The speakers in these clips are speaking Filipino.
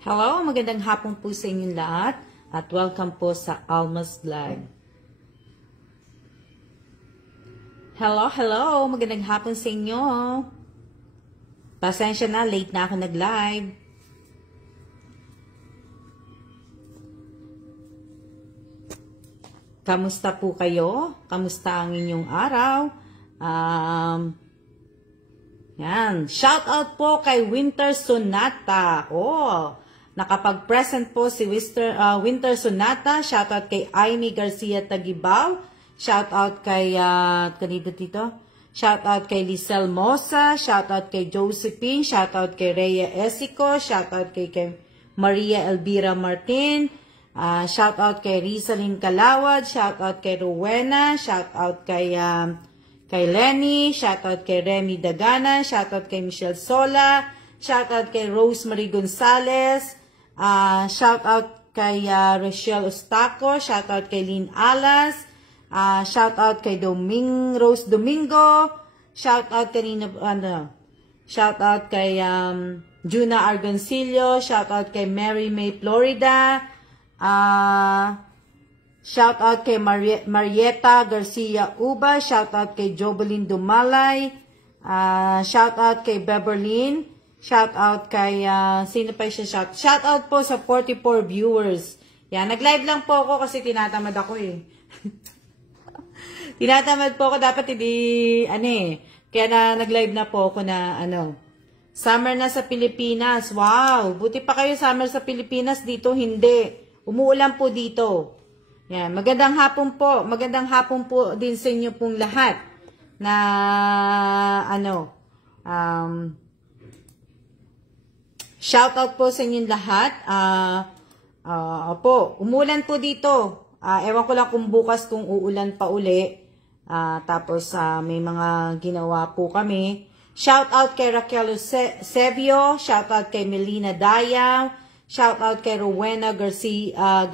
Hello, magandang hapon po sa inyong lahat at welcome po sa Alma's Vlog. Hello, magandang hapon sa inyo. Pasensya na, late na ako nag-live. Kamusta po kayo? Kamusta ang inyong araw? Yan, shout out po kay Winter Sonata. Nakapag-present po si Winter Sonata. Shout out kay Amy Garcia Tagibao. Shout out kay kanino dito? Shout out kay Lisel Mosa. Shout out kay Josephine. Shout out kay Rhea Esico. Shout out kay Maria Elvira Martin. Shout out kay Rizalyn Calawad. Shout out kay Rowena. Shout out kay Lenny. Shout out kay Remy Dagana. Shout out kay Michelle Sola. Shout out kay Rosemary Gonzalez. Shout out kay Rochelle Ostaco. Shout out kay Lynn Alas. Shout out kay Rose Domingo. Shout out kay shout out kay Juna Argoncillo. Shout out kay Mary May Florida. Shout out kay Marieta Garcia Uba. Shout out kay Jovelyn Dumalay. Shout out kay Beverlyn. Shout out kay sino pa siya? Shout out po sa 44 viewers. Yan, nag-live lang po ako kasi tinatamad ako eh. Tinatamad po ako, dapat hindi Kaya nag-live na po ako na summer na sa Pilipinas. Wow, buti pa kayo summer sa Pilipinas, dito hindi. Umuulan po dito. Yan, magandang hapon po. Magandang hapon po din sa inyo pong lahat na shout out po sa inyong lahat. Opo, umulan po dito. Ewan ko lang kung bukas kung uulan pa uli. Tapos may mga ginawa po kami. Shout out kay Raquel Eusebio. Shout out kay Melina Dayang. Shout out kay Rowena Garcia.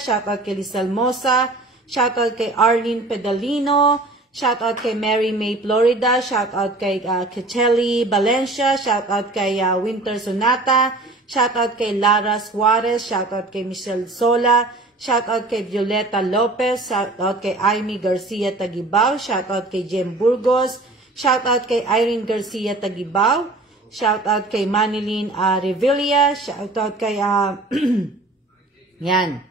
Shout out kay Lisel Mosa. Shout out kay Arlene Pedalino. Shout out kay Mary May Florida. Shout out kay Kechelly Valencia. Shout out kay Winter Sonata. Shout out kay Lara Suarez. Shout out kay Michelle Sola. Shout out kay Violeta Lopez. Shout out kay Amy Garcia Tagibao. Shout out kay Jem Burgos. Shout out kay Irene Garcia Tagibao. Shout out kay Manilyn Revilla. Shout out kay yan.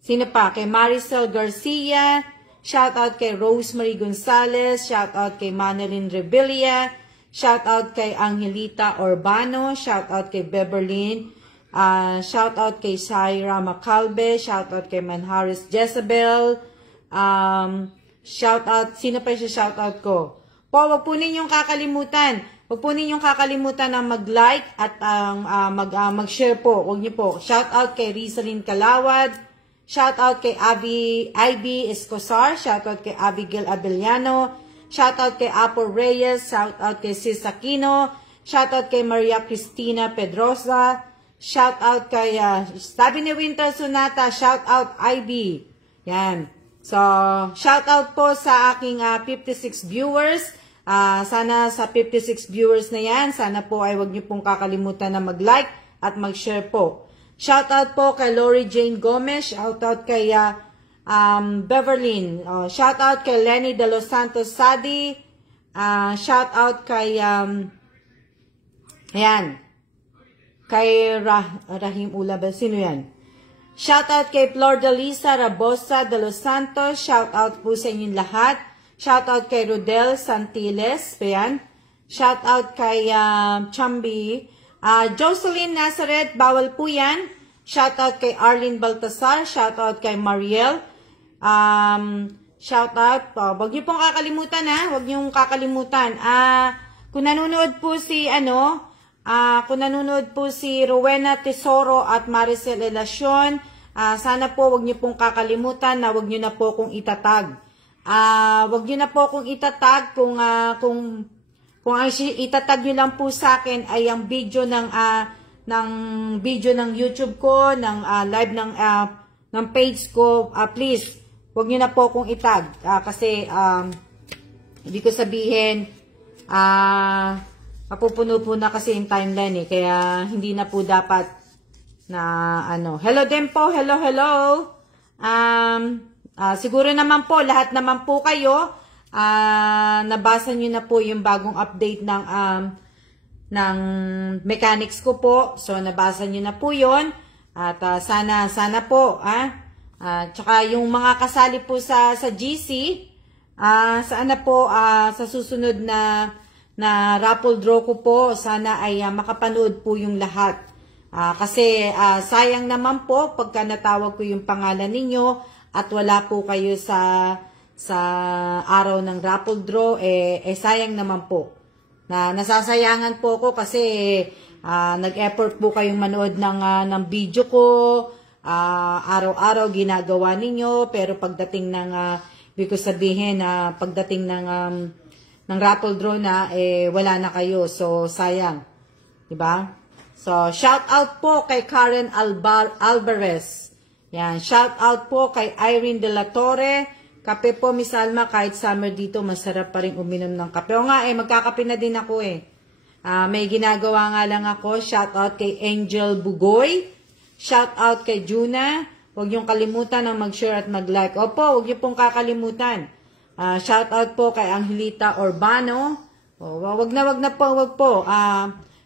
Sino pa? Kay Maricel Garcia. Shout out kay Rosemary Gonzalez. Shout out kay Manilyn Revilla. Shout out kay Angelita Urbano. Shout out kay Beverlyn. Shout out kay Syra Macalbe. Shout out kay Manharis Jezebel. Shout out, sino pa siya shout out ko? Po, wag po ninyong kakalimutan. Wag po ninyong kakalimutan na mag-like at mag-share po. Wag niyo po. Shout out kay Rizalyn Calawad. Shout out kay Ivy Escosar. Shout out kay Abigail Abellano. Shout out kay Apo Reyes. Shout out kay Sis Aquino. Shout out kay Maria Cristina Pedrosa. Shout out kay sabi ni Winter Sonata, shout out Ivy. Yan. So, shout out po sa aking 56 viewers. Sana sa 56 viewers na yan, sana po ay wag niyo pong kakalimutan na mag-like at mag-share po. Shout out po kay Lori Jane Gomez. Shout out kay Beverlyn. Shout out kay Lenny de los Santos Sadi. Shout out kay ayan. Kay Rahim Ulabel. Sino yan? Shout out kay Flor de Lisa Rabosa de los Santos. Shout out po sa inyong lahat. Shout out kay Rodel Santiles. Ayan. Shout out kay Chambi. Jocelyn Nazareth. Bawal po yan. Shout out kay Arlene Baltasar. Shout out kay Mariel. Shout out. Wag niyo pong kakalimutan ha. Wag niyo kakalimutan. Kung nanonood po si Rowena Tesoro at Maricel Elacion, sana po wag niyo pong kakalimutan na wag niyo na po kong itatag. Wag niyo na po kong itatag kung ang itatag niyo lang po sa akin ay ang video ng YouTube ko, ng live ng page ko. Please, wag niyo na po kong itag kasi ibig ko sabihin mapupuno po na kasi yung timeline kaya hindi na po dapat na ano. Hello din po, hello, hello. Siguro naman po, lahat naman po kayo, nabasa nyo na po yung bagong update ng mechanics ko po. So, nabasa nyo na po yon. At sana po, tsaka yung mga kasali po sa GC, sana po sa susunod na raffle draw ko po, sana ay makapanood po yung lahat. Kasi sayang naman po pagka natawag ko yung pangalan ninyo at wala po kayo sa araw ng raffle draw, sayang naman po. Nasasayangan po ko kasi nag-effort po kayong manood ng video ko, araw-araw ginagawa ninyo, pero pagdating ng ibig ko sabihin pagdating ng raffle draw na wala na kayo, so sayang, 'di ba? So shout out po kay Karen Alvarez. Yan, shout out po kay Irene De La Torre. Kape po, Miss Alma, kahit summer dito masarap pa rin uminom ng kape. O nga magkakape na din ako may ginagawa nga lang ako. Shout out kay Angel Bugoy. Shout out kay Juna. Huwag niyong kalimutan ang mag-share at mag-like. Opo, huwag niyo pong kakalimutan. Shout out po kay Angelita Urbano. Wag po.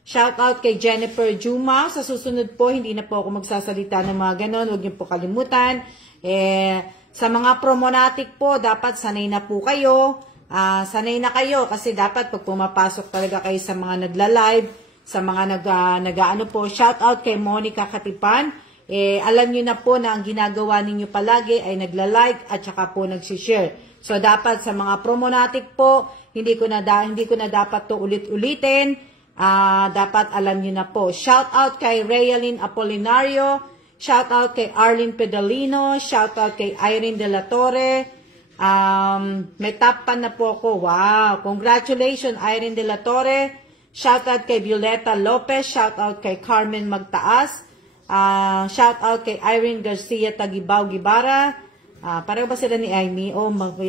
Shout out kay Jennifer Juma. Sa susunod po, hindi na po ako magsasalita ng mga ganon. Huwag niyo po kalimutan. Sa mga promonatic po, dapat sanay na po kayo. Sanay na kayo kasi dapat pag pumapasok talaga kayo sa mga nagla-live, sa mga nag-ano po. Shout out kay Monica Katipan. Alam niyo na po na ang ginagawa ninyo palagi ay nagla-like at saka po nagsishare. So dapat sa mga promonatic po, hindi ko na dapat to ulit-ulitin. Dapat alam niyo na po. Shout out kay Realyn Apolinario. Shout out kay Arlene Pedalino. Shout out kay Irene De La Torre. May top pan na po ako. Wow! Congratulations, Irene De La Torre. Shout out kay Violeta Lopez. Shout out kay Carmen Magtaas. Shout out kay Irene Garcia Tagibaw Gibara. Pareho ba sila ni Amy?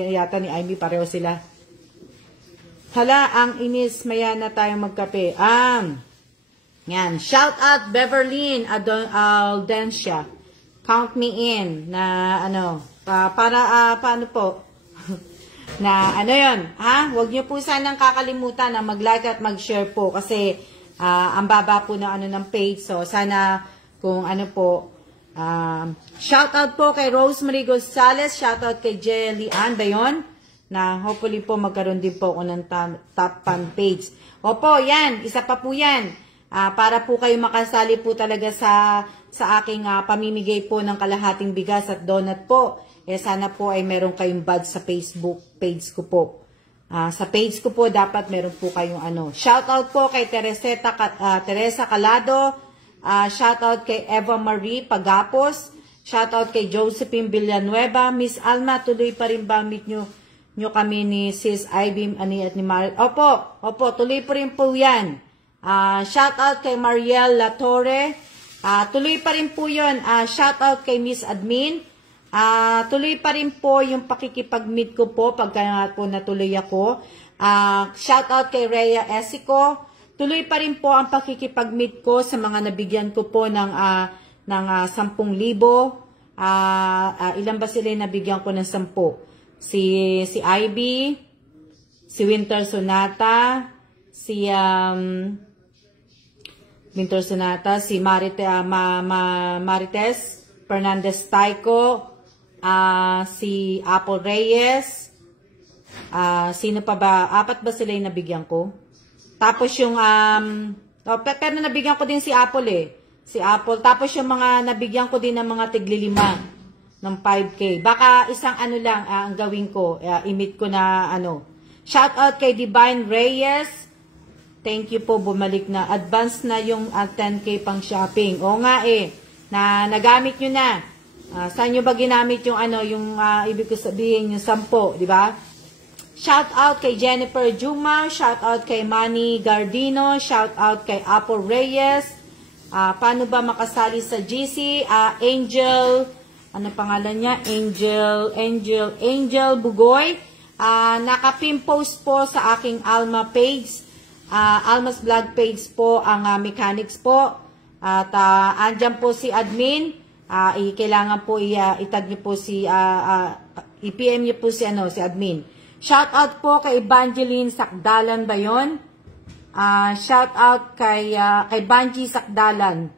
Yata ni Amy pareho sila. Hala, ang inis, maya na tayong magkape. Yan. Shout out Beverlyn Aldencia. Count me in na paano po? na yun, Huwag niyo po sanang kakalimutan na mag-like at mag-share po kasi ang baba po ng page. So sana kung shout out po kay Rosemary Gonzalez, shout out kay Jelly Ann ba yun? Na hopefully po magkaroon din po ako ng top fan page. Opo, yan. Isa pa po yan. Para po kayo makasali po talaga sa aking pamimigay po ng kalahating bigas at donut po. Sana po ay meron kayong badge sa Facebook page ko po. Sa page ko po dapat meron po kayong Shout out po kay Teresa Calado. Shout out kay Eva Marie Pagapos. Shout out kay Josephine Villanueva. Miss Alma, tuloy pa rin ba meet nyo kami ni Sis Ivy, Ani at ni Marit? Opo, tuloy pa rin po yan. Shout out kay Mariel La Torre. Tuloy pa rin po yun. Shout out kay Miss Admin. Tuloy pa rin po yung pakikipag-meet ko po pagka po natuloy ako. Shout out kay Rhea Esico. Tuloy pa rin po ang pakikipag-meet ko sa mga nabigyan ko po ng 10,000. Ilan ba sila yung nabigyan ko ng 10? Si Ivy, si Winter Sonata, si Marites Fernandez Taiko, si Apple Reyes, sino pa ba? 4 ba sila yung nabigyan ko? Tapos yung, pero nabigyan ko din si Apple Si Apple. Tapos yung mga nabigyan ko din ng mga tigli-5 ng 5K. Baka isang lang ang gawin ko. I-meet ko na Shout out kay Divine Reyes. Thank you po, bumalik na. Advance na yung 10K pang shopping. O nga na nagamit nyo na. Saan nyo ba ginamit yung ibig ko sabihin yung 10, di ba? Shout out kay Jennifer Juma. Shout out kay Manny Gardino. Shout out kay Apple Reyes. Paano ba makasali sa GC? Angel, pangalan niya? Angel Bugoy. Naka-pin post po sa aking Alma page. Alma's vlog page po ang mechanics po. At andyan po si admin. Kailangan po itag niyo po si i-PM niyo po si si admin. Shout out po kay Evangeline Sakdalan ba 'yon? Shout out kay Banji Sakdalan.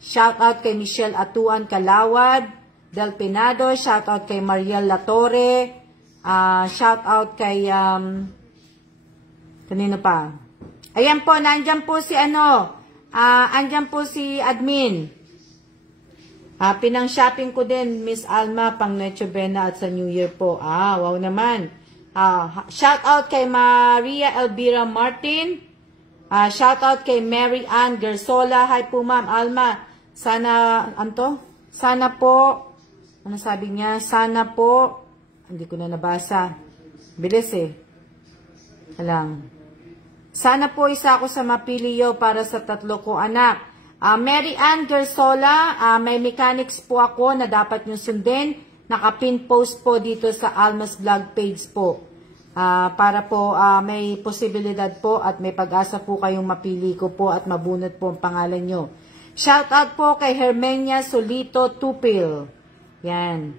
Shout out kay Michelle Atuan Kalawad, Del Pinado. Shout out kay Mariel Latore. Shout out kay kanino pa? Ayan po, nandiyan po si andyan po si admin. Pinang-shopping ko din, Miss Alma, pang Noche Buena at sa New Year po. Wow naman. Shout out kay Maria Elvira Martin. Shout out kay Mary Ann Gersola. Hi po, Ma'am Alma. Sana po, ano sabi niya? Sana po, hindi ko na nabasa. Bilis Alang. Sana po isa ako sa mapiliyo para sa 3 ko anak. Mary Ann Gersola, may mechanics po ako na dapat nyo sundin. Naka-pin post po dito sa Alma's Vlog page po. Para po may posibilidad po at may pag-asa po kayong mapili ko po at mabunot po ang pangalan nyo. Shout out po kay Hermenia Solito Tupil. Yan.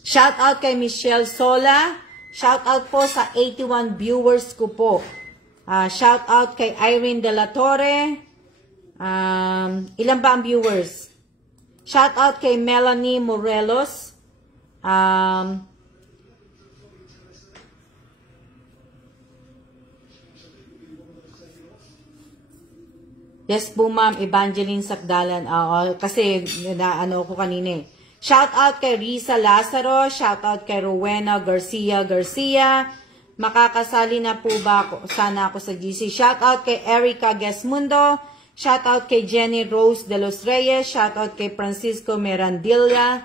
Shout out kay Michelle Sola. Shout out po sa 81 viewers ko po. Shout out kay Irene De La Torre. Ilan ba ang viewers? Shout out kay Melanie Morelos. Yes po, Ma'am Evangeline Sakdalan. Kasi naano ko kanina Shout out kay Risa Lazaro, shout out kay Rowena Garcia. Makakasali na po ba ako? Sana ako sa GC. Shout out kay Erica Gesmundo, shout out kay Jenny Rose de los Reyes, shout out kay Francisco Merandilla.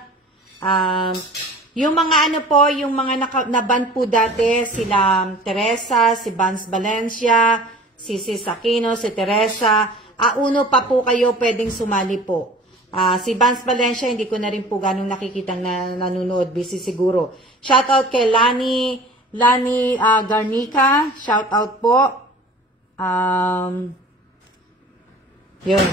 Yung mga yung mga naban po dati, sila Teresa, si Vance Valencia, si Aquino, si Teresa. Uno pa po kayo pwedeng sumali po. Si Vance Valencia, hindi ko na rin po ganong nakikitang nanonood. Busy siguro. Shoutout kay Lani Garnica. Shoutout po. Yun.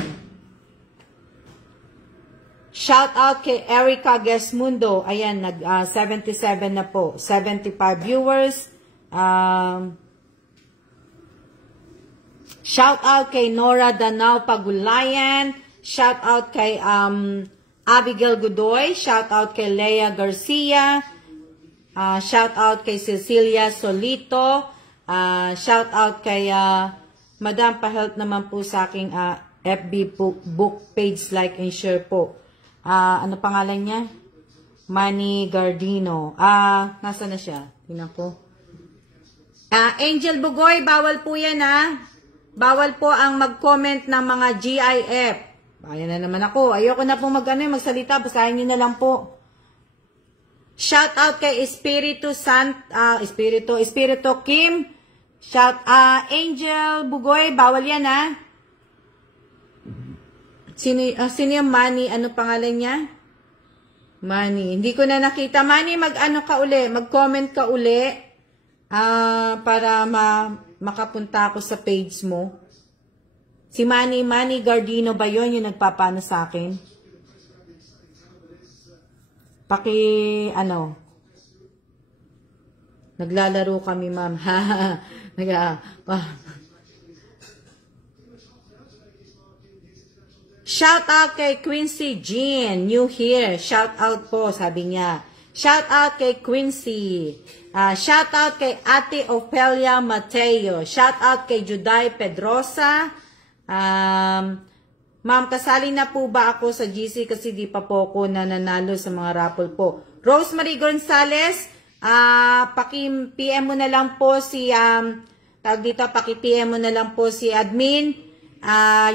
Shoutout kay Erica Gesmundo. Ayan, 77 na po. 75 viewers. Shoutout kay Nora Danao Pagulayan. Shout out kay Abigail Godoy. Shout out kay Lea Garcia. Shout out kay Cecilia Solito. Shout out kay Madam Pa-help naman po sa aking FB book page, like and share po. Ano pangalan niya? Manny Gardino. Nasa na siya? Tingnan ko. Angel Bugoy, bawal po yan Bawal po ang mag-comment ng mga GIF. Ayan na naman ako. Ayoko na po magsalita. Basahin nyo na lang po. Shout out kay Espiritu Kim. Angel Bugoy, bawal yan Sino yung Manny? Ano pangalan niya? Manny. Hindi ko na nakita. Manny, mag-comment ka uli. Para makapunta ako sa page mo. Si Manny Gardino ba yun yung nagpapano sa akin? Naglalaro kami, ma'am. Shout out kay Quincy Jean, new here. Shout out po, sabi niya. Shout out kay Quincy. Shout out kay Ate Ofelia Mateo. Shout out kay Juday Pedrosa. Ma'am, kasali na po ba ako sa GC kasi di pa po ako nananalo sa mga raffle po. Rosemary Gonzales, paki-PM mo na lang po si paki-PM mo na lang po si admin.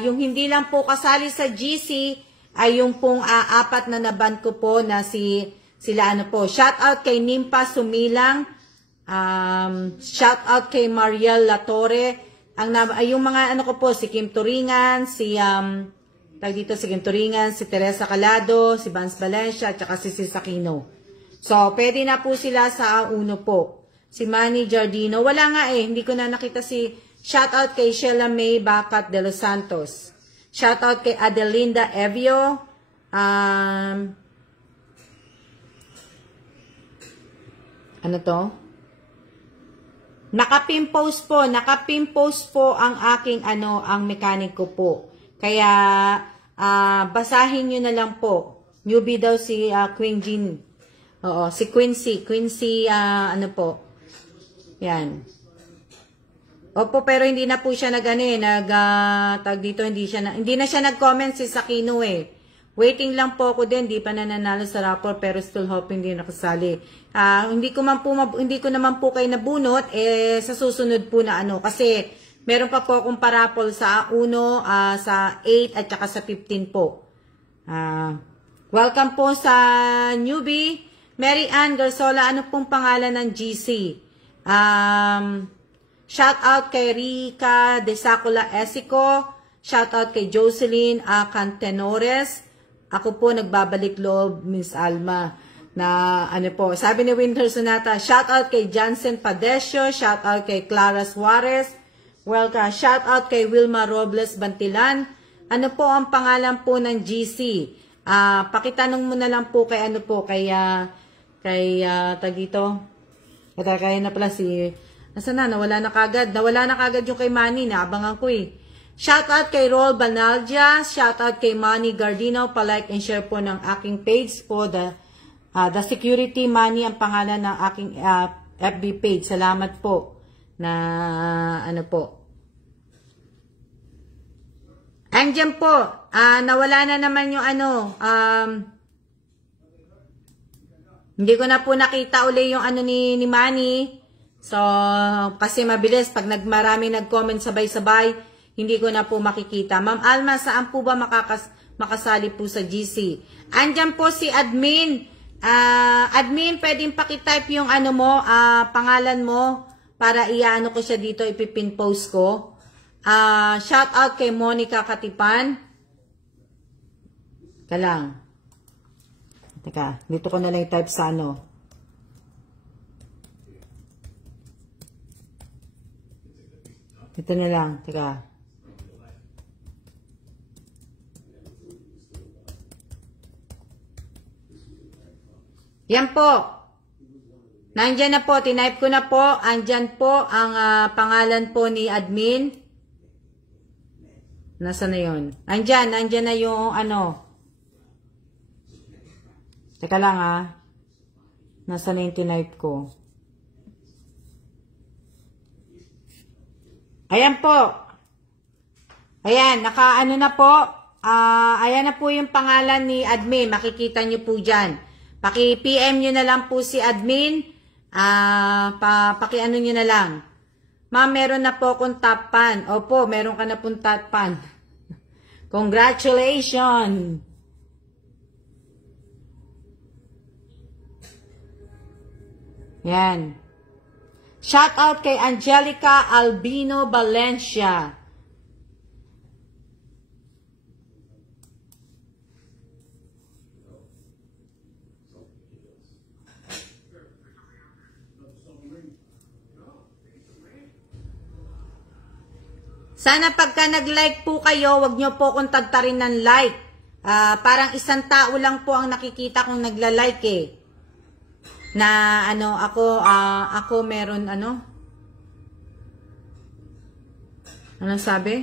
Yung hindi lang po kasali sa GC ay yung pong 4 na naban ko po na sila Shout out kay Nimpa Sumilang. Shout out kay Mariel Latore. Yung mga si Kim Turingan, si Kim Turingan, si Teresa Calado, si Vance Valencia, at si Aquino. So, pwede na po sila sa uno po. Si Manny Giardino, wala nga hindi ko na nakita si Shoutout kay Sheila May Bacat de los Santos. Shoutout kay Adelinda Evio. Ano to? Nakapimpose po ang aking ang mechanic ko po. Kaya basahin nyo na lang po. Newbie daw si Queen Jean. Oo, si Quincy ano po. Yan. Opo, pero hindi na po siya tag dito, hindi na siya nag-comment si Sakino eh. Waiting lang po ako din, di pa nananalo sa rapport pero still hoping din nakasali. Hindi ko naman po kayo nabunot sa susunod po na kasi meron pa po akong parapol sa 1, sa 8 at saka sa 15 po. Welcome po sa newbie. Mary Ann Garzola, ano pong pangalan ng GC? Shout out kay Rica de Sacula Esico. Shout out kay Jocelyn Cantenores. Ako po nagbabalik loob, Miss Alma. Na po, sabi ni Winter Sonata, shout out kay Jansen Padesio. Shout out kay Clara Suarez. Welcome. Shout out kay Wilma Robles Bantilan. Ano po ang pangalan po ng GC? Pakitanong mo na lang po kay tag dito. Kaya na pala nawala na kagad yung kay Manny, naabangan ko eh. Shout out kay Rol Banalja, shout out kay Manny Gardino, pa-like and share po ng aking page po, the Security Manny ang pangalan ng aking FB page. Salamat po na po. Andiyan po, nawala na naman yung hindi ko na po nakita uli yung ni Manny. So, kasi mabilis, pag marami nag-comment sabay-sabay, hindi ko na po makikita. Ma'am Alma, saan po ba makasali po sa GC? Andyan po si admin. Admin, pwedeng pakitype yung pangalan mo para iano ko siya dito, ipipin post ko. Shout out kay Monica Katipan. Teka, dito ko na lang i-type sa Ito na lang, teka. Yan po. Nandyan na po, tinype ko na po. Andyan po ang pangalan po ni admin. Nasaan na yun? Andyan na yung Teka lang Nasaan na yung tinype ko? Ayan po. Ayan, nakaano na po. Ayan na po yung pangalan ni admin. Makikita nyo po dyan. Paki-PM nyo na lang po si admin. Paki-ano nyo na lang. Ma'am, meron na po akong top pan. Opo, meron ka na pong top pan. Congratulations! Yan. Shout out kay Angelica Albino Valencia. Sana pagka nag-like po kayo, wag nyo po kong tagtarin ng like. Parang isang tao lang po ang nakikita kong nagla-like eh. Na ako meron Anong sabi?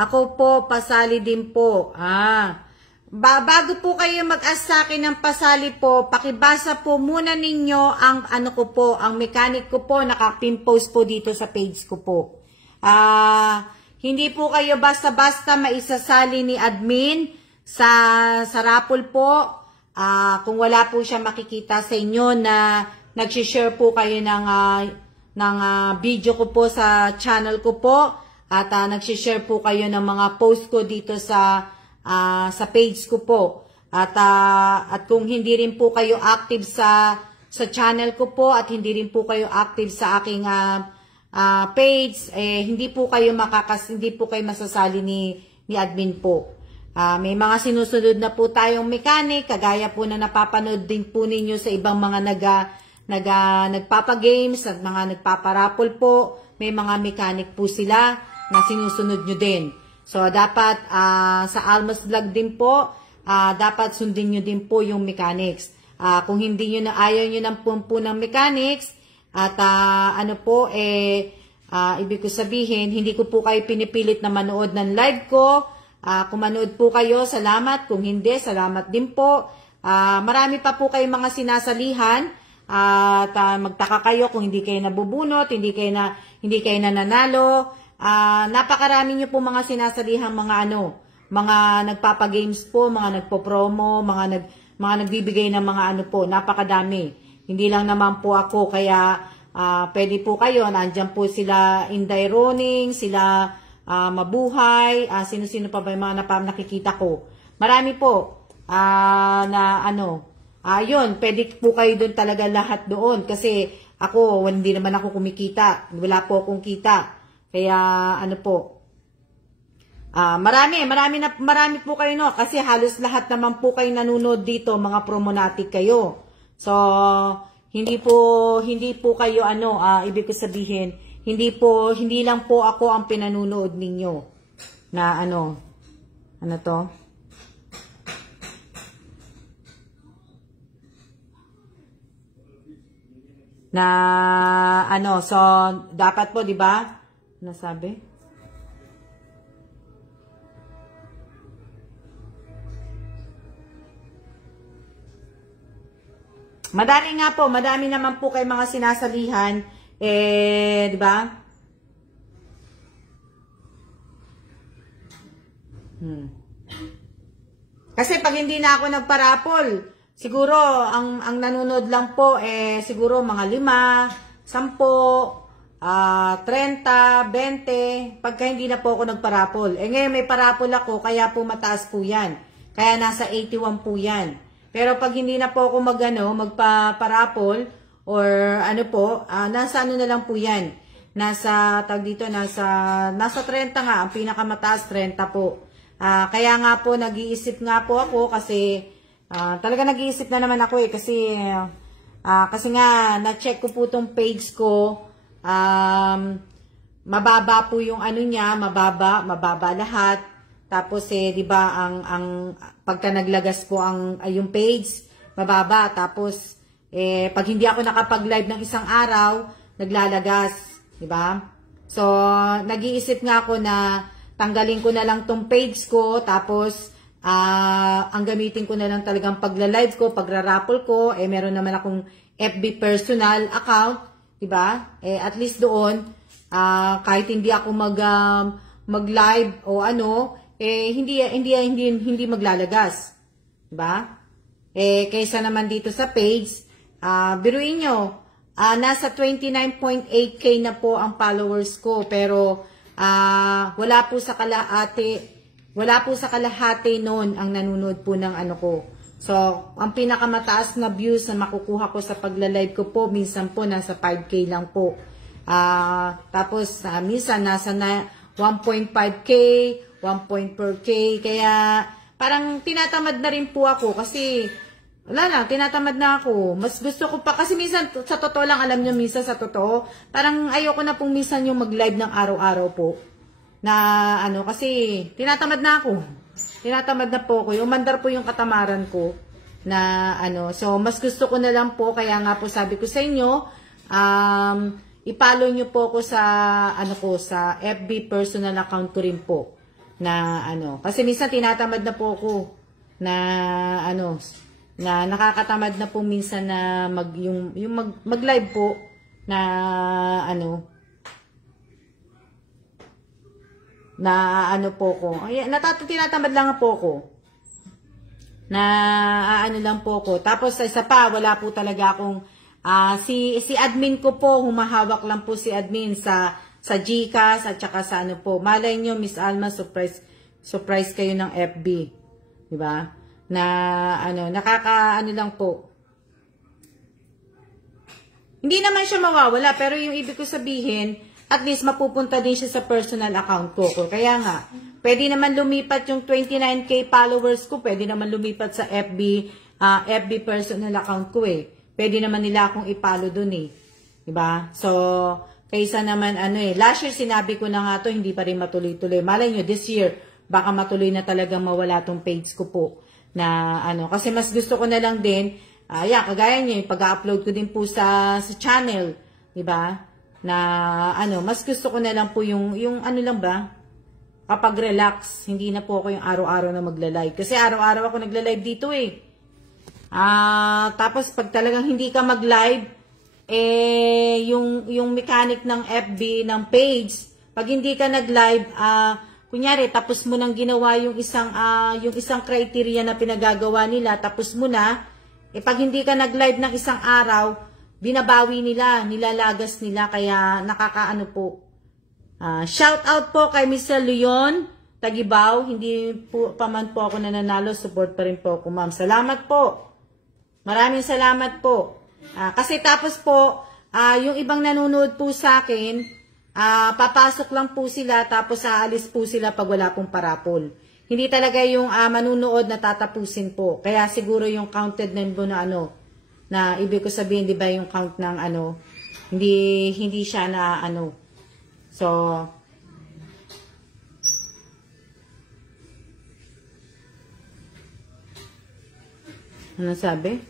Ako po, pasali din po. Bago po kayo mag-ask sa akin ng pasali po, pakibasa po muna ninyo ang ang mechanic ko po, naka-pin post po dito sa page ko po. Hindi po kayo basta-basta maisasali ni admin sa raffle po. Kung wala po siya makikita sa inyo na nag-share po kayo ng video ko po sa channel ko po at nag-share po kayo ng mga post ko dito sa page ko po. At kung hindi rin po kayo active sa channel ko po at hindi rin po kayo active sa aking page, hindi po kayo masasali ni admin po. May mga sinusunod na po tayong mechanic, kagaya po na napapanood din po ninyo sa ibang mga nagpapagames at mga nagpaparapol po, may mga mechanic po sila na sinusunod nyo din. So, dapat sa Almas Vlog din po, dapat sundin nyo din po yung mechanics. Kung hindi nyo na ayaw nyo ng po ng mechanics, at ano po, ibig ko sabihin, hindi ko po kayo pinipilit na manood ng live ko. Kung manood po kayo, salamat. Kung hindi, salamat din po. Marami pa po kayong mga sinasalihan. At magtaka kayo kung hindi kayo nabubunot, hindi kayo nananalo. Napakarami nyo po mga sinasalihan, mga nagpapagames po, mga nagpo-promo, mga nagbibigay ng mga po, napakadami. Hindi lang naman po ako, kaya pwede po kayo, nandyan po sila Inday Roning, sila Mabuhay, sino-sino pa ba yung mga nakikita ko. Marami po yun, pwede po kayo doon talaga lahat doon kasi ako, hindi naman ako kumikita, wala po akong kita. Kaya marami po kayo kasi halos lahat naman po kayo nanonood dito, mga promonatic kayo. So, hindi po kayo ibig ko sabihin, hindi lang po ako ang pinanunood ninyo na ano to? Na so dapat po, 'di ba? Nasabi? Madami nga po, madami naman po kay mga sinasalihan, 'di ba? Kasi pag hindi na ako nagparapol, siguro ang nanonood lang po siguro mga 5, 10, 30, 20, pagka hindi na po ako nagparapol. Ngayon may parapol ako, kaya po mataas po yan. Kaya nasa 81 po yan. Pero pag hindi na po ako magpaparapol, or nasa na lang po yan. Nasa 30 nga, ang pinakamataas 30 po. Kaya nga po, nag-iisip nga po ako kasi, talaga nag-iisip na naman ako kasi nga, na-check ko po tong page ko, mababa po yung niya, mababa lahat. Tapos di ba ang pagka naglagas po yung page, mababa. Tapos pag hindi ako nakapag-live ng isang araw, naglalagas, di ba? So nag-iisip nga ako na tanggalin ko na lang tong page ko, tapos ang gamitin ko na lang talagang pagla-live ko, pagra-raffle ko, meron naman akong FB personal account, di ba? At least doon, kahit hindi ako mag-live o hindi maglalagas. Diba? Kaysa naman dito sa page, biruin nyo, nasa 29.8k na po ang followers ko, pero wala po sa kalahati noon ang nanonood po ng ko. So, ang pinakamataas na views na makukuha ko sa pagla-live ko po, minsan po nasa 5k lang po. Tapos, minsan nasa 1.5k, 1.4k, kaya parang tinatamad na rin po ako kasi wala lang, tinatamad na ako. Mas gusto ko pa, kasi minsan, sa totoo lang, alam nyo, minsan sa totoo, parang ayoko na pong minsan yung mag-live ng araw-araw po. Na kasi tinatamad na ako. Tinatamad na po ako. Umandar po yung katamaran ko na so mas gusto ko na lang po, kaya nga po sabi ko sa inyo, i-follow nyo po ako sa sa FB personal account ko rin po na kasi minsan tinatamad na po ako na na nakakatamad na po minsan na mag-live po na po ko. Ay, tinatamad lang po ako. Na lang po ko. Tapos isa pa, wala po talaga akong si admin ko po, humahawak lang po si admin sa GCash at saka sa po. Malay nyo, Miss Alma, surprise kayo ng FB. 'Di ba? Na lang po. Hindi naman siya mawawala, pero yung ibig ko sabihin, at least mapupunta din siya sa personal account ko. Kaya nga, pwede naman lumipat yung 29k followers ko, pwede naman lumipat sa FB personal account ko pwede naman nila akong ipalo dun eh. Diba? So, kaysa naman last year sinabi ko na nga to, hindi pa rin matuloy-tuloy. Malay nyo, this year, baka matuloy na talagang mawala tong page ko po. Na kasi mas gusto ko na lang din, kagaya nyo, pag-upload ko din po sa channel. Diba? Na mas gusto ko na lang po yung lang ba? Kapag relax, hindi na po ako yung araw-araw na magla-live. Kasi araw-araw ako nagla-live dito eh. Tapos pag talagang hindi ka mag-live, yung mechanic ng FB, ng page, pag hindi ka nag-live, kunyari, tapos mo nang ginawa yung isang criteria na pinagagawa nila, tapos mo na, pag hindi ka nag-live ng isang araw, binabawi nila, nilalagas nila, kaya nakakaano po. Shout out po kay Mr. Leon Tagibaw, hindi po paman po ako nananalo, support pa rin po ako, ma'am. Salamat po. Maraming salamat po. Kasi tapos po, yung ibang nanonood po sa akin, papasok lang po sila, tapos aalis po sila pag wala pong parapol. Hindi talaga yung manunood na tatapusin po. Kaya siguro yung counted number na na ibig ko sabihin, di ba yung count ng hindi siya na So, ano sabi?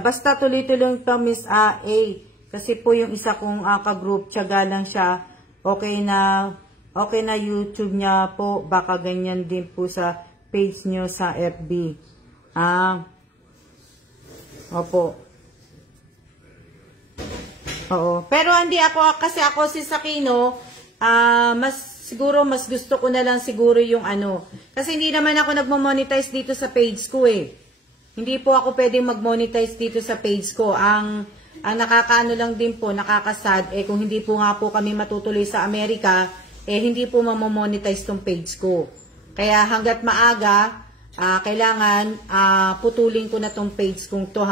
Basta tuloy-tuloy to, Miss A. Kasi po yung isa kong ka-group, tiyaga lang siya. Okay na YouTube niya po. Baka ganyan din po sa page niyo sa FB. Opo. Oo. Pero hindi ako, kasi ako si Sakino, siguro mas gusto ko na lang siguro yung Kasi hindi naman ako nagmo-monetize dito sa page ko eh. Hindi po ako pwedeng mag-monetize dito sa page ko. Ang nakakaano lang din po, nakakasad, kung hindi po nga po kami matutuloy sa Amerika, hindi po mamomonetize tong page ko. Kaya hanggat maaga, kailangan putulin ko na tong page kong to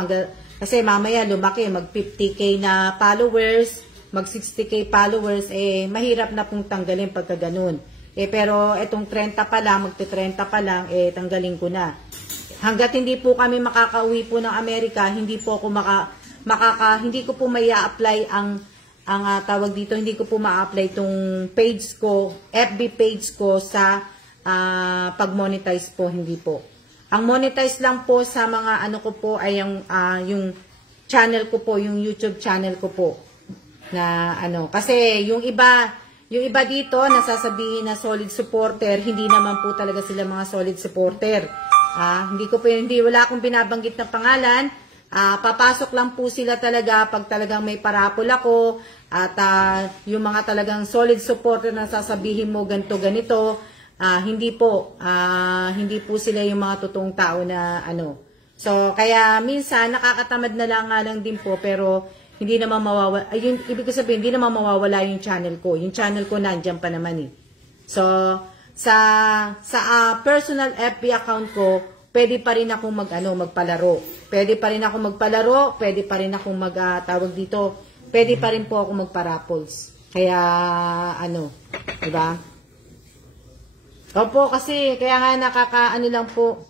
kasi mamaya lumaki, mag 50k na followers, mag 60k followers, mahirap na pong tanggalin pagka ganun. Pero itong 30 pa lang, magte-30 pa lang, tanggalin ko na. Hanggat hindi po kami makakauwi po ng Amerika, hindi po ako hindi ko po maya-apply ang tawag dito, hindi ko po ma-apply tong page ko, FB page ko sa pag-monetize po, hindi po. Ang monetize lang po sa mga ko po ay yung channel ko po, yung YouTube channel ko po. Na kasi yung iba dito nasasabihin na solid supporter, hindi naman po talaga sila mga solid supporter. Wala akong binabanggit na pangalan. Papasok lang po sila talaga pag talagang may parapol ako at yung mga talagang solid supporter na sasabihin mo ganito, hindi po sila yung mga totoong tao na So, kaya minsan nakakatamad na lang din po, pero hindi naman mawawala, ibig ko sabihin, hindi naman mawawala yung channel ko. Yung channel ko nandiyan pa naman eh. So, sa personal FB account ko, pwede pa rin akong magpalaro. Pwede pa rin akong magpalaro, pwede pa rin akong tawag dito, pwede pa rin po ako magparapols. Kaya, diba? Opo, kasi, kaya nga nakakaano lang po.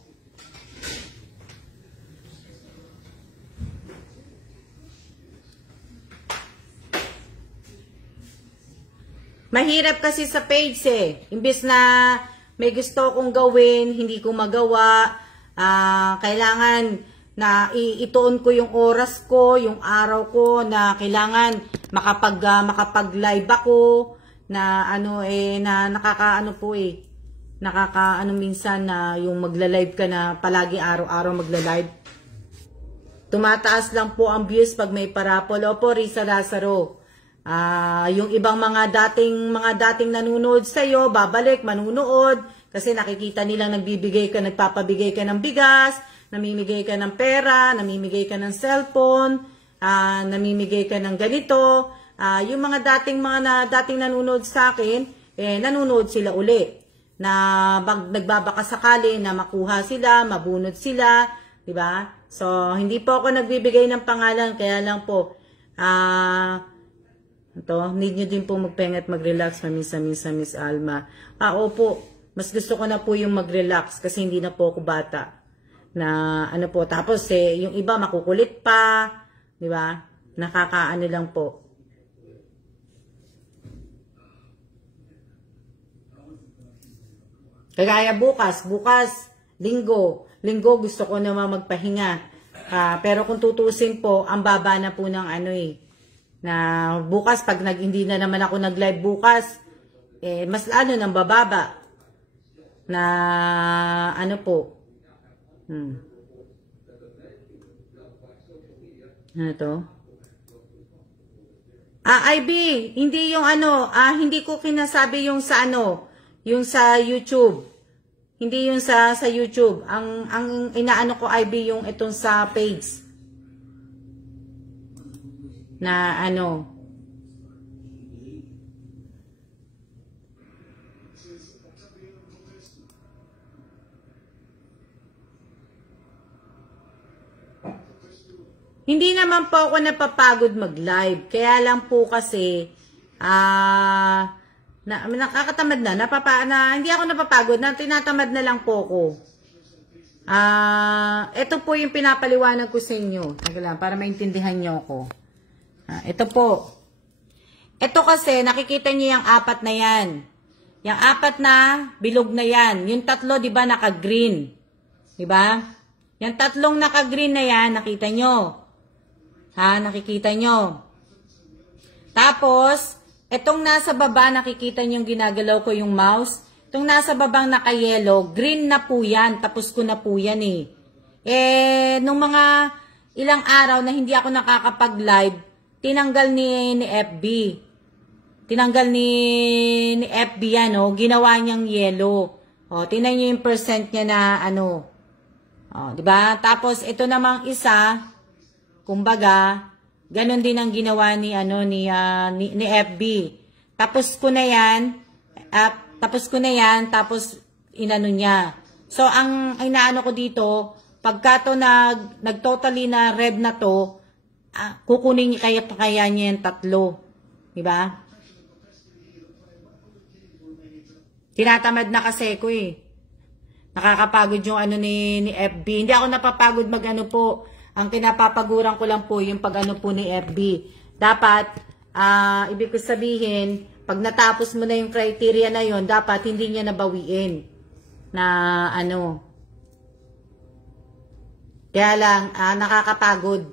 Mahirap kasi sa page eh. Imbes na may gusto kong gawin, hindi ko magawa. Kailangan na ituon ko yung oras ko, yung araw ko, na kailangan makapag-live ako, na na nakakaano po eh. Nakakaano minsan na yung magla-live ka na palagi araw-araw magla-live. Tumataas lang po ang views pag may parapol. Opo, Risa Lazaro. Yung ibang mga dating nanonood sa iyo, babalik manunood kasi nakikita nilang nagpapabigay ka ng bigas, namimigay ka ng pera, namimigay ka ng cellphone, namimigay ka ng ganito. Yung mga dating nanonood sa akin, nanonood sila uli. Na nagbabaka sakali na makuha sila, mabunod sila, 'di ba? So, hindi po ako nagbibigay ng pangalan, kaya lang po need nyo din po magpahinga at mag-relax, mamisa-misa, Miss Alma. Opo, mas gusto ko na po yung mag-relax kasi hindi na po ako bata. Na ano po, tapos yung iba makukulit pa, di ba? Nakakaano lang po. Kagaya bukas, linggo gusto ko naman magpahinga. Pero kung tutusin po, ang baba na po ng ano na bukas pag hindi na naman ako nag-live bukas, mas ano nang bababa na ano po. Ano to? IB, hindi yung ano, hindi ko kinasabi yung sa ano, yung sa YouTube. Hindi yung sa YouTube. Ang inaano ko IB yung itong sa page. Na ano. Hindi naman po ako napapagod mag-live. Kaya lang po kasi, nakakatamad na. Hindi ako napapagod. Tinatamad na lang po ako. Ito po yung pinapaliwanag ko sa inyo. Para maintindihan nyo ako. Ito po. Ito kasi, nakikita nyo yung apat na yan. Yung apat na, bilog na yan. Yung tatlo, di ba, naka-green. Di ba? Yung tatlong naka-green na yan, nakita nyo. Nakikita nyo. Tapos, itong nasa baba, nakikita nyo yung ginagalaw ko yung mouse. Itong nasa babang naka-yellow, green na po yan. Tapos ko na po yan nung mga ilang araw na hindi ako nakakapag-live, tinanggal ni FB. Tinanggal ni FB yan, ginawa niyang yellow. Tingnan nyo yung percent niya na ano. Diba? Tapos, ito namang isa, kumbaga, ganun din ang ginawa ni FB. Tapos ko na yan, tapos inano niya. So ang inaano ko dito, pagka to nag-totally na red na to, kukunin niya kaya niya yung tatlo. Di ba? Tinatamad na kasi ko Nakakapagod yung ano ni FB. Hindi ako napapagod mag-ano po. Ang kinapapaguran ko lang po yung pag-ano po ni FB. Dapat, ibig ko sabihin, pag natapos mo na yung criteria na yon, dapat hindi niya nabawiin. Na ano. Kaya lang, nakakapagod.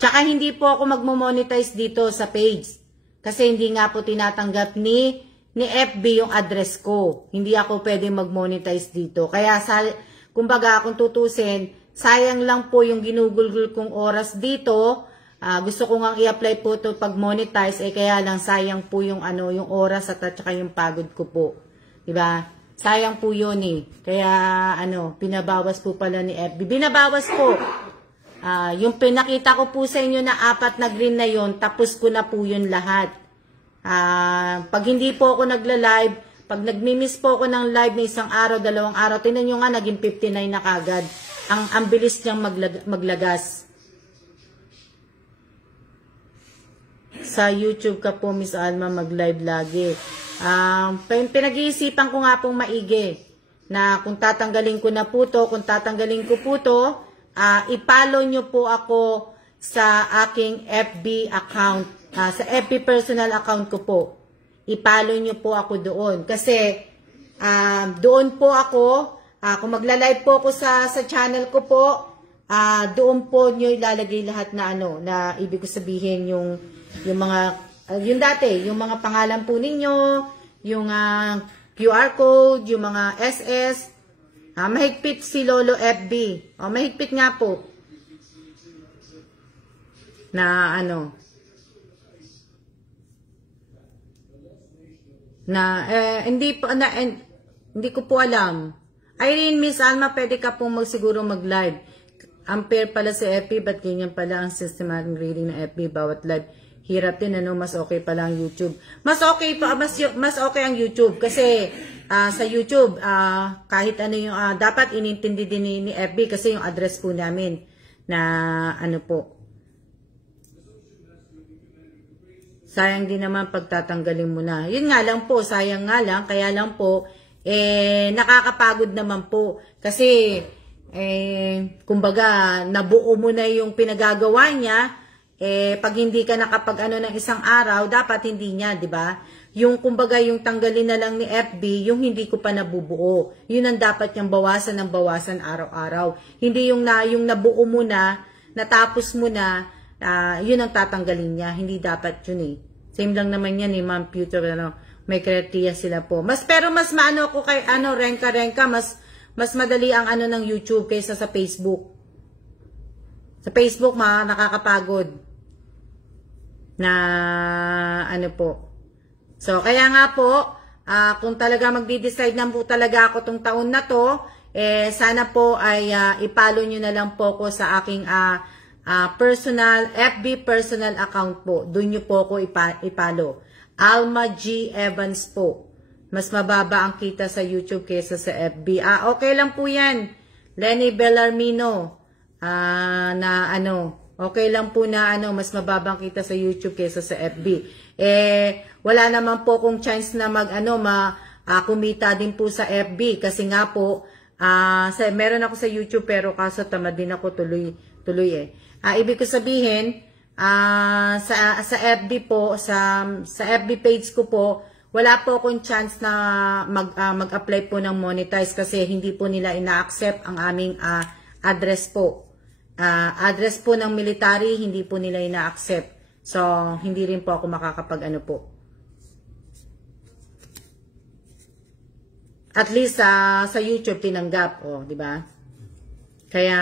Tsaka hindi po ako magmo-monetize dito sa page. Kasi hindi nga po tinatanggap ni FB yung address ko. Hindi ako pwede mag-monetize dito. Kaya, kumbaga, kung tutusin, sayang lang po yung ginugulgul kong oras dito. Gusto ko nga i-apply po ito pag-monetize, kaya lang sayang po yung, yung oras at saka yung pagod ko po. Diba? Sayang po yun Kaya, pinabawas po pala ni FB. Binabawas po. Yung pinakita ko po sa inyo na 4 na green na yon, tapos ko na po yun lahat. Pag hindi po ako nagla-live, pag nagmi-miss po ako ng live na 1 araw, 2 araw, tingnan nyo nga, naging 59 na kagad. Ang bilis niyang maglagas. Sa YouTube ka po, Miss Alma, mag-live lagi. Pinag-iisipan ko nga pong maigi na kung tatanggalin ko na po to, i-follow nyo po ako sa aking FB account, sa FB personal account ko po. I-follow nyo po ako doon. Kasi, doon po ako, kung magla-live po ako sa channel ko po, doon po nyo ilalagay lahat na na ibig ko sabihin yung mga, yung dati, yung mga pangalan po ninyo, yung QR code, yung mga SS, mahigpit si Lolo FB. Mahigpit nga po. Na hindi ko po alam. Irene, Miss Alma, pwede ka pong siguro mag-live. Unfair pala sa FB, ba't ganyan pala ang systematic reading ng FB bawat live? Hirap din, mas okay pala ang YouTube. Mas okay ang YouTube kasi sa YouTube, kahit ano yung, dapat inintindi din ni FB kasi yung address po namin na po. sayang din naman pagtatanggalin mo na. Yun nga lang po, sayang nga lang, kaya lang po, nakakapagod naman po. Kasi, kumbaga, nabuo mo na yung pinagagawa niya, pag hindi ka nakapag ano ng isang araw, dapat hindi niya, di ba? Yung kumbaga, yung tanggalin na lang ni FB, yung hindi ko pa nabubuo. Yun ang dapat niyang bawasan ng bawasan araw-araw. Hindi yung nabuo mo na, natapos mo na, yun ang tatanggalin niya. Hindi dapat yun eh. Same lang naman yan eh, ma'am, Pewter, may criteria sila po. Pero mas maano ako kay, Renka, mas madali ang ano ng YouTube kaysa sa Facebook. Sa Facebook, nakakapagod. Na, ano po. So, kaya nga po, kung talaga magdi-decide na po talaga ako tong taon na to, sana po ay ipalo nyo na lang po ko sa aking personal, FB personal account po. Doon nyo po ko ipalo. Alma G. Evans po. Mas mababa ang kita sa YouTube kaysa sa FB. Okay lang po yan. Lenny Bellarmino. Okay lang po na mas mababa ang kita sa YouTube kaysa sa FB. Wala naman po kung chance na kumita din po sa FB. Kasi nga po, meron ako sa YouTube pero kaso tamad din ako tuloy eh. Ibig ko sabihin, sa FB po, sa FB page ko po, wala po akong chance na mag-apply po ng monetize kasi hindi po nila ina-accept ang aming address po. Address po ng military, hindi po nila ina-accept. So, hindi rin po ako makakapag po. At least sa YouTube tinanggap, di ba? Kaya,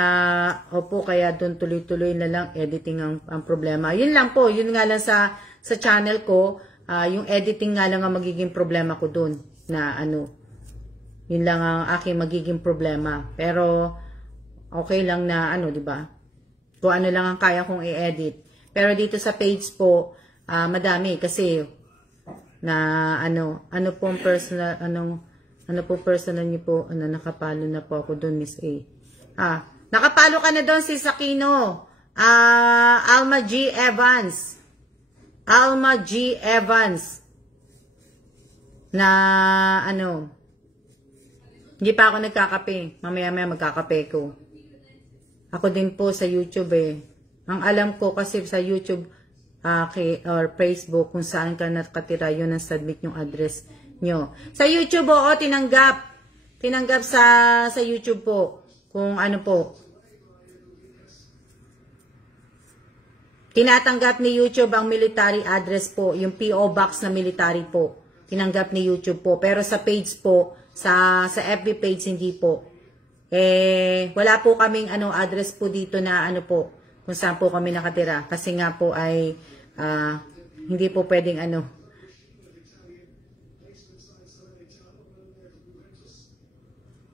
kaya doon tuloy-tuloy na lang editing ang problema. Yun lang po, yun nga lang sa channel ko, yung editing nga lang ang magiging problema ko doon. Yun lang ang aking magiging problema. Pero, okay lang na di ba? Kung ano lang ang kaya kong i-edit. Pero dito sa page po, madami kasi, ano pong personal, ano po personal niyo po, nakapalo na po ako doon, Miss A. Nakapalo ka na doon si Sakino. Alma G. Evans. Alma G. Evans. Na, hindi pa ako nagkakape. Mamaya-maya magkakape ko. Ako din po sa YouTube eh. Ang alam ko kasi sa YouTube or Facebook kung saan ka nakatira yun ang submit yung address nyo. Sa YouTube tinanggap. Tinanggap sa YouTube po. Kung po. Tinatanggap ni YouTube ang military address po. Yung PO Box na military po. Tinanggap ni YouTube po. Pero sa page po, sa FB page hindi po. Wala po kaming address po dito na po. Kung saan po kami nakatira. Kasi nga po ay hindi po pwedeng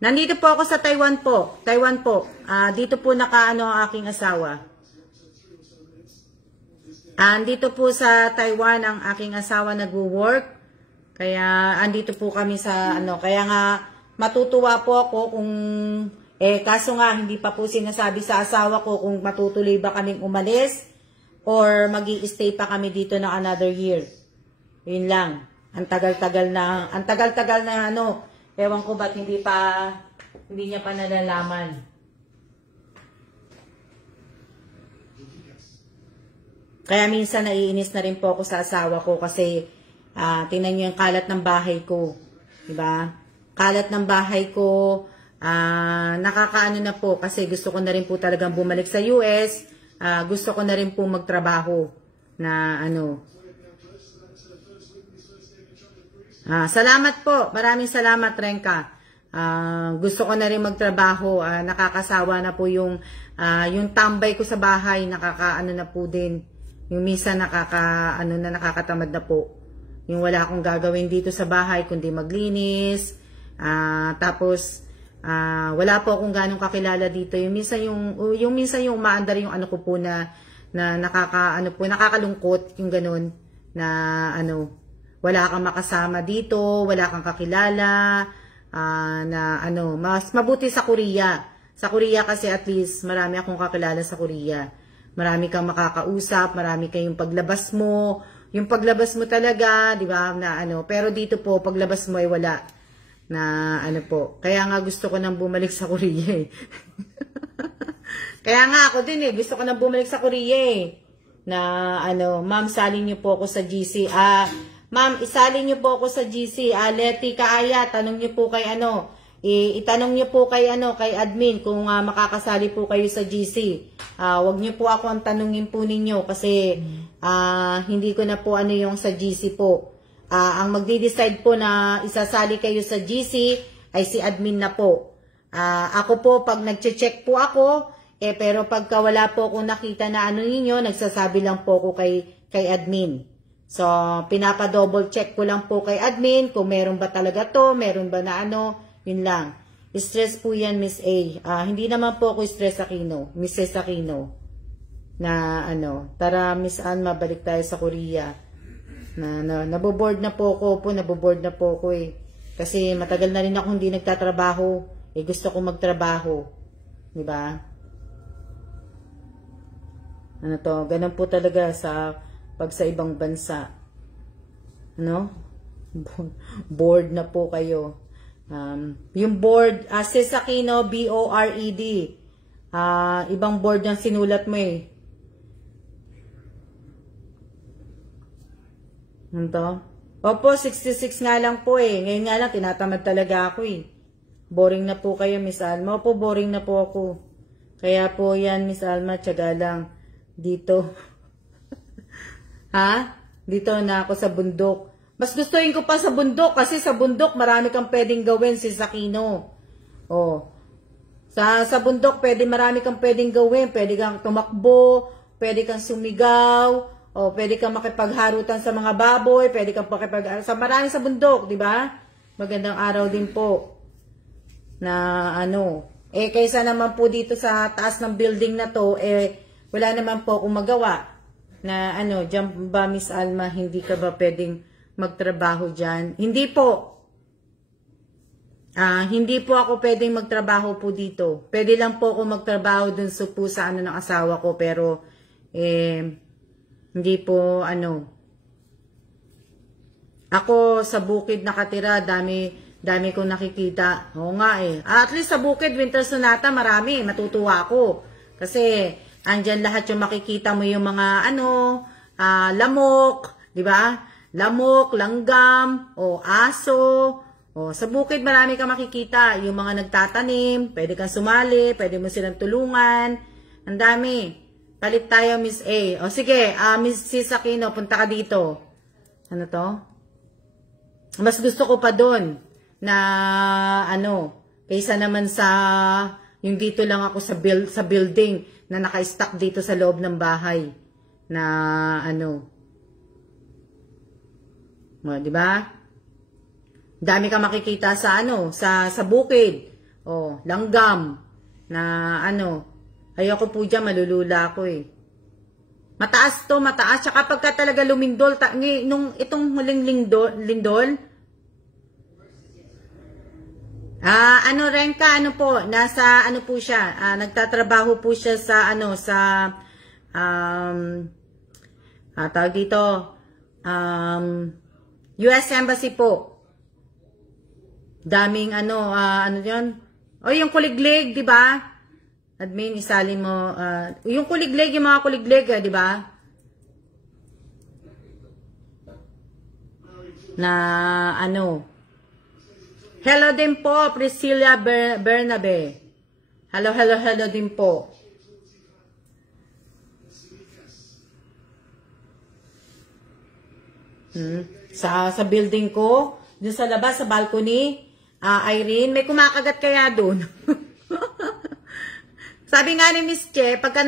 Nandito po ako sa Taiwan po. Taiwan po. Dito po ang aking asawa. Andito po sa Taiwan ang aking asawa nagwo-work. Kaya andito po kami sa kaya nga matutuwa po ako kung kaso nga hindi pa po sinasabi sa asawa ko kung matutuloy ba kaming umalis or magi-stay pa kami dito na another year. Yun lang. Ang tagal-tagal na ewan ko ba't hindi niya pa nalalaman. Kaya minsan naiinis na rin po ako sa asawa ko kasi tingnan niyo yung kalat ng bahay ko. Diba? Kalat ng bahay ko, nakakaano na po kasi gusto ko na rin po talagang bumalik sa US. Gusto ko na rin po magtrabaho na salamat po. Maraming salamat, Renka. Gusto ko na rin magtrabaho. Nakakasawa na po yung tambay ko sa bahay. Nakakaano na po din. Yung minsan nakakatamad na po. Yung wala akong gagawin dito sa bahay kundi maglinis. Tapos wala po akong ganong kakilala dito. Yung minsan yung umaandar yung ko po na nakakalungkot yung ganun na wala kang makasama dito, wala kang kakilala, mas mabuti sa Korea. Sa Korea kasi at least marami akong kakilala sa Korea. Marami kang makakausap, marami kayong paglabas mo, yung paglabas mo talaga, di ba, na ano, pero dito po, paglabas mo ay wala. Na ano po, kaya nga gusto ko nang bumalik sa Korea eh. Kaya nga ako din eh, gusto ko nang bumalik sa Korea eh. Na ano, ma'am, salin niyo po ako sa GC. Ma'am, isalin niyo po ako sa GC. Leti Kaaya, tanong niyo po kay ano, itanong niyo po kay ano, kay admin kung makakasali po kayo sa GC. Wag niyo po ako ang tanungin po ninyo kasi hindi ko na po ano yung sa GC po. Ang magde-decide po na isasali kayo sa GC ay si admin na po. Ako po, pag nagche-check po ako, pero pagka wala po akong nakita na ano ninyo, nagsasabi lang po ako kay admin. So, pinapa-double check ko lang po kay admin kung meron ba talaga to, meron ba na ano, yun lang. Stress po yan, Miss A. Hindi naman po ako stress Aquino, Mrs. Aquino. Na ano, tara Miss Ann, mabalik tayo sa Korea. Naboboard na po ako eh. Kasi matagal na rin ako hindi nagtatrabaho. Gusto ko magtrabaho. Di ba? Ano to? Ganun po talaga pag sa ibang bansa. Ano? Board na po kayo. Yung board, Sis Aquino, B-O-R-E-D. Ibang board yung sinulat mo eh. Ito? Opo, 66 nga lang po eh. Ngayon nga lang, tinatamad talaga ako eh. Boring na po kayo, Miss Alma. Opo, boring na po ako. Kaya po yan, Miss Alma, tiyaga lang. Dito. Dito na ako sa bundok. Mas gustuin ko pa sa bundok kasi sa bundok marami kang pwedeng gawin, si Aquino. Sa bundok marami kang pwedeng gawin. Pwede kang tumakbo, pwede kang sumigaw, pwede kang makipagharutan sa mga baboy, pwede kang sa marami sa bundok, di ba? Magandang araw din po. Na ano, kaysa naman po dito sa taas ng building na to, wala naman po akong magawa. Na ano, diyan ba Miss Alma, hindi ka ba pwedeng magtrabaho diyan? Hindi po. Hindi po ako pwedeng magtrabaho po dito. Pwede lang po ako magtrabaho dun sa ano ng asawa ko, pero hindi po, ano. Ako, sa bukid nakatira, dami kong nakikita. Oo nga eh. At least sa bukid, Winter Sonata, marami. Matutuwa ako. Kasi, andyan lahat yung makikita mo yung mga, lamok, di ba? Lamok, langgam, aso. Sa bukid, marami kang makikita. Yung mga nagtatanim, pwede kang sumali, pwede mo silang tulungan. Ang dami. Palit tayo, Miss A. Sige, Mrs. Aquino, punta ka dito. Ano to? Mas gusto ko pa doon na, kaysa naman sa, yung dito lang ako sa building na naka-stack dito sa loob ng bahay. Na, di ba? Dami ka makikita sa, sa bukid. Langgam. Na, ayoko po dyan, malulula ako eh. Mataas to, mataas. Tsaka pagka talaga lumindol, itong huling lindol, Renka, nasa, po siya, nagtatrabaho po siya sa, tawag dito, US Embassy po. Daming, yun? Yung kuliglig, di ba? Admin, isalin mo, yung kuliglig, yung mga kuliglig, di ba? Na, hello din po, Priscilla Bernabe. Hello din po. Sa building ko, dun sa labas, sa balcony, Irene, may kumakagat kaya dun? Sabi nga ni Miss Che, pagka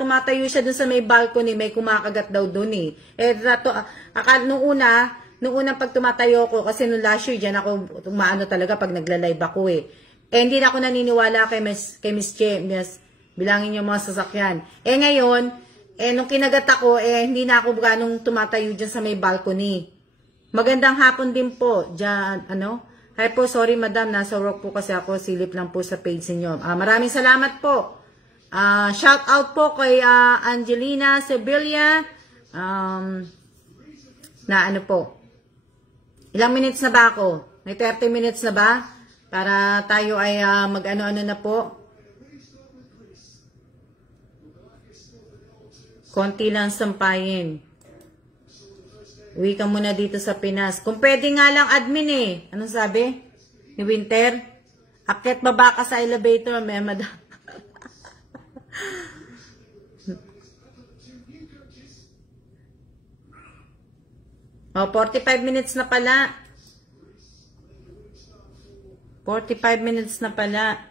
tumatayo siya dun sa may balcony, may kumakagat daw dun eh. Nung unang pag tumatayo ko, kasi nung last year, dyan ako tumaano talaga pag nagla-live ako eh. Hindi na ako naniniwala kay Miss Che, bilangin yung mga sasakyan. Ngayon, nung kinagat ako, hindi na ako ganong tumatayo dyan sa may balcony. Magandang hapon din po, dyan, Hi po, sorry madam, nasa work po kasi ako, silip lang po sa page niyo. Maraming salamat po. Shout out po kay Angelina Sevilla, na ano po. Ilang minutes na ba ako? May 30 minutes na ba? Para tayo ay mag-ano-ano na po. Konti lang sampayin. Uwi ka muna dito sa Pinas. Kung pwede nga lang admin eh. Anong sabi? Ni Winter? Akit baba ka sa elevator, may madam. Oh, 45 minutes na pala. 45 minutes na pala.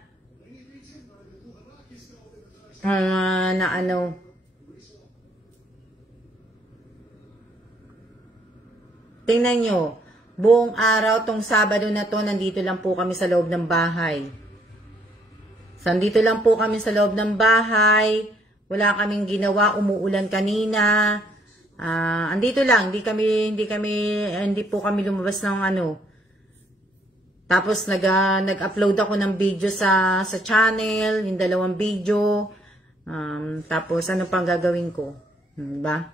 Na ano. Tingnan nyo. Buong araw, tong Sabado na to, nandito lang po kami sa loob ng bahay. Nandito lang po kami sa loob ng bahay. Wala kaming ginawa, umuulan kanina. Andito lang, hindi po kami lumabas ng ano. Tapos nag-upload ako ng video sa channel, yung 2 video. Tapos ano pang gagawin ko? Diba?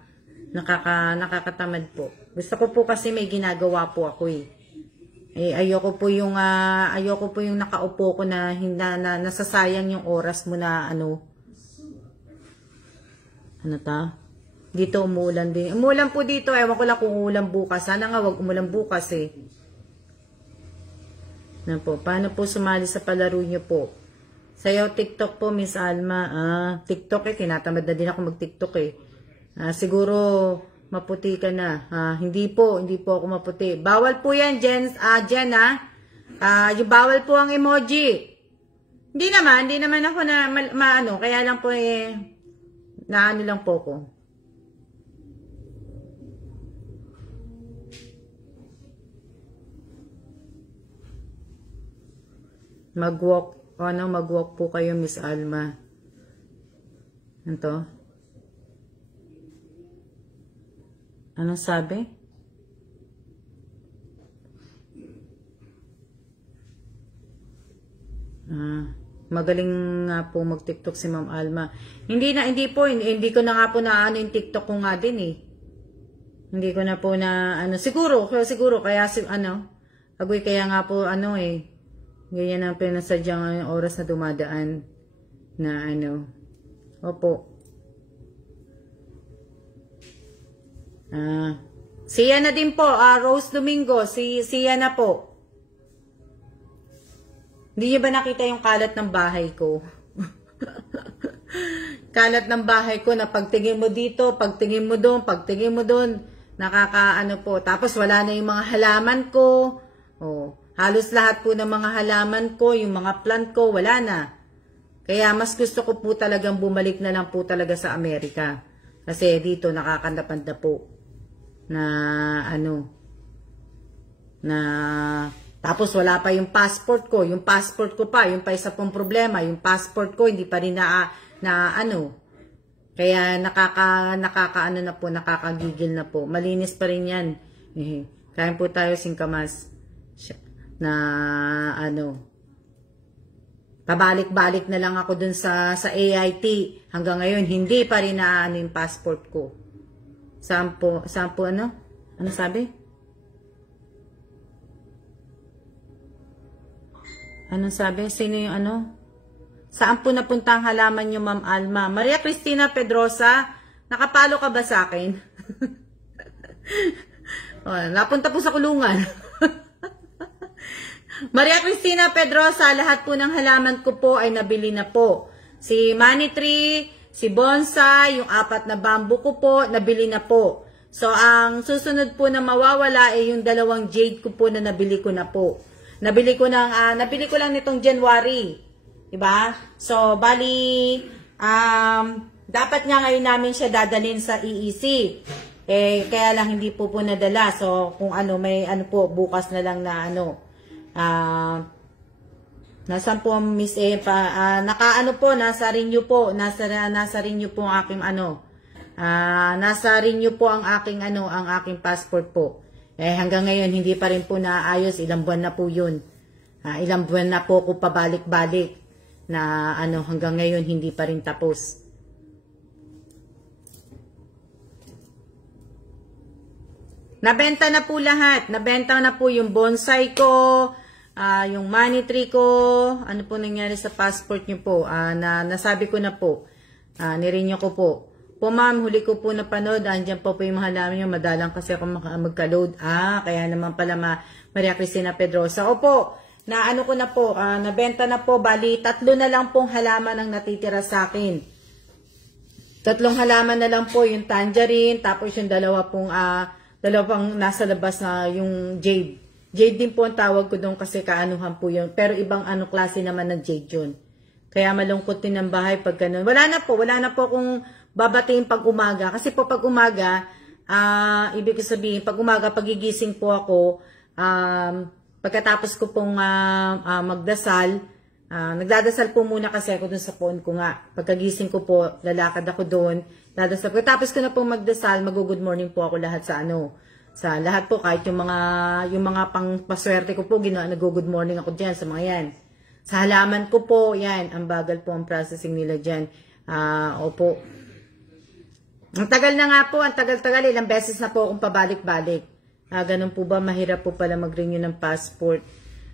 Nakakatamad po. Gusto ko po kasi may ginagawa po ako eh. Ayoko po yung nakaupo ko na nasasayang yung oras mo na ano. Ano ta? Dito umuulan din. Umuulan po dito. Ewan ko lang kung umuulan bukas. Sana nga wag umulan bukas eh. Na po. Paano po sumali sa palaro nyo po? Sayaw TikTok po, Miss Alma. TikTok eh. Tinatamad na din ako mag-TikTok eh. Siguro maputi ka na. Hindi po ako maputi. Bawal po yan, Jen yung bawal po ang emoji. Hindi naman ako na maano. Kaya lang po eh, naano lang po ko. Mag-walk po kayo, Miss Alma. Ito. Anong sabi? Magaling nga po mag-TikTok si Ma'am Alma. Hindi ko na nga po na ano yung TikTok ko nga din eh. Hindi ko na po na ano, siguro kaya agoy kaya nga po ano eh. Ganyan ang pinasadyang oras na dumadaan na ano. Opo. Siya na din po, Rose Domingo, siya na po. Hindi niyo ba nakita yung kalat ng bahay ko? Kalat ng bahay ko na pagtingin mo dito, pagtingin mo doon, nakakaano po. Tapos wala na yung mga halaman ko. Halos lahat po ng mga halaman ko, yung mga plant ko, wala na. Kaya mas gusto ko po talagang bumalik na lang po talaga sa Amerika. Kasi dito nakakandapanda po. Tapos wala pa yung passport ko. Yung passport ko pa, yung pa isa pong problema. Yung passport ko, hindi pa rin Kaya nakakagigil na po. Malinis pa rin yan. Kain po tayo singkamas. Pabalik-balik na lang ako dun sa AIT. Hanggang ngayon, hindi pa rin yung passport ko. Saan po ano? Ano sabi? Anong sabi? Sino yung ano? Saan po napunta ang halaman nyo, Ma'am Alma? Maria Cristina Pedrosa, nakapalo ka ba sa akin? Napunta po sa kulungan. Maria Cristina Pedrosa, lahat po ng halaman ko po ay nabili na po. Si Money Tree, si Bonsai, yung 4 na bamboo ko po, nabili na po. So, ang susunod po na mawawala ay yung 2 jade ko po na nabili ko na po. Nabili ko lang nitong January. Diba? So, bali, dapat nga ngayon namin siya dadalhin sa EEC. Kaya lang hindi po nadala. So, kung may bukas na lang na nasaan po Miss naka po, nasa renew po. Nasa renew po ang aking nasa renew po ang aking ang aking passport po. Hanggang ngayon hindi pa rin po naayos, ilang buwan na po 'yun. Ilang buwan na po ko pabalik-balik na hanggang ngayon hindi pa rin tapos. Nabenta na po lahat. Nabenta na po yung bonsai ko, yung money tree ko. Ano po nangyari sa passport nyo po? Nasabi ko na po. Nirenew ko po. Po ma'am, huli ko po napanood. Andyan po yung mga halaman nyo. Madalang kasi ako magka-load. Kaya naman pala Maria Cristina Pedrosa. Opo, ano ko na po. Nabenta na po. Bali, 3 na lang pong halaman ang natitira sa akin. 3 halaman na lang po. Yung tangerine. Tapos yung dalawa pang nasa labas na yung jade. Jade din po ang tawag ko doon kasi kaanuhan po yun. Pero ibang klase naman ng jade yun. Kaya malungkot din ang bahay pag ganun. Wala na po kung babatiin pag umaga. Kasi po pag umaga, ibig sabihin, pag umaga, pagigising po ako, pagkatapos ko pong magdasal, nagdadasal po muna kasi ako dun sa phone ko nga. Pagkagising ko po, lalakad ako doon. Pagkatapos ko na pong magdasal, mag-good morning po ako lahat sa lahat po, kahit yung mga pang-paswerte ko po, nag-good morning ako dyan sa mga yan. Sa halaman ko po, yan, ang bagal po ang processing nila dyan. Opo. Ang tagal na nga po, ang tagal-tagal, ilang beses na po akong pabalik-balik. Ganun po ba, mahirap po pala mag-renew ng passport.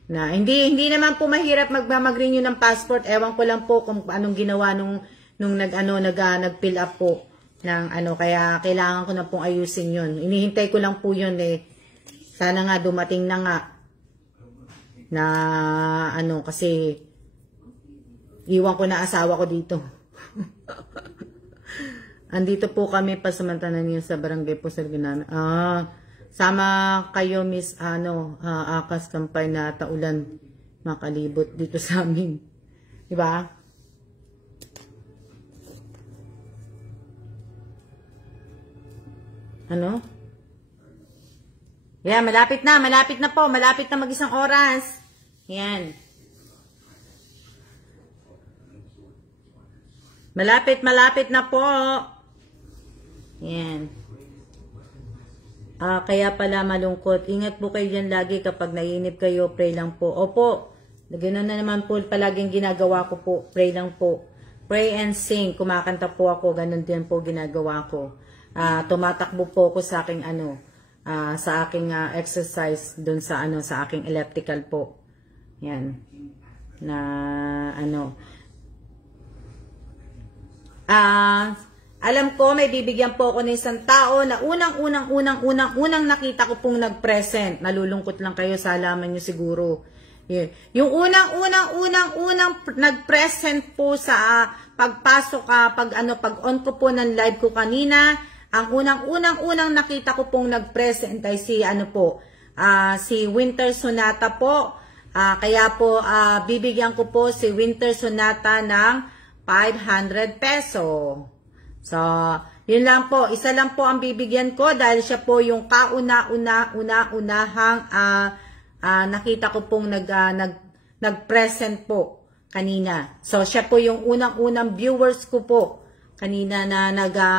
Hindi naman po mahirap mag-renew ng passport. Ewan ko lang po kung anong ginawa nung nag-fill up po ng kaya kailangan ko na pong ayusin yun. Inihintay ko lang po yun Sana nga dumating na nga na kasi iwan ko na asawa ko dito. Andito po kami pasamantanan niyo sa barangay po sa Ginana. Sama kayo Miss Akas Kampay na taulan makalibot dito sa amin. Di ba? Yan, malapit na po. Malapit na mag-1 oras. Yan. Malapit na po. Yan. Kaya pala malungkot. Ingat po kayo dyan lagi kapag naiinip kayo. Pray lang po. Opo. Ganoon na naman po palaging ginagawa ko po. Pray lang po. Pray and sing. Kumakanta po ako. Ganon din po ginagawa ko. Tumatakbo po ako sa aking sa aking exercise dun sa sa aking elliptical po. Yan. Alam ko may bibigyan po ako ng isang tao na unang nakita ko pong nag-present. Nalulungkot lang kayo sa halaman nyo siguro. Yeah. Yung unang nag-present po sa pagpasok pag on ko po ng live ko kanina. Ang unang nakita ko pong nag-present ay si si Winter Sonata po. Kaya po bibigyan ko po si Winter Sonata ng 500 peso. So, yun lang po. Isa lang po ang bibigyan ko dahil siya po yung kauna-unahang nakita ko pong nag-present po kanina. So, siya po yung unang viewers ko po kanina na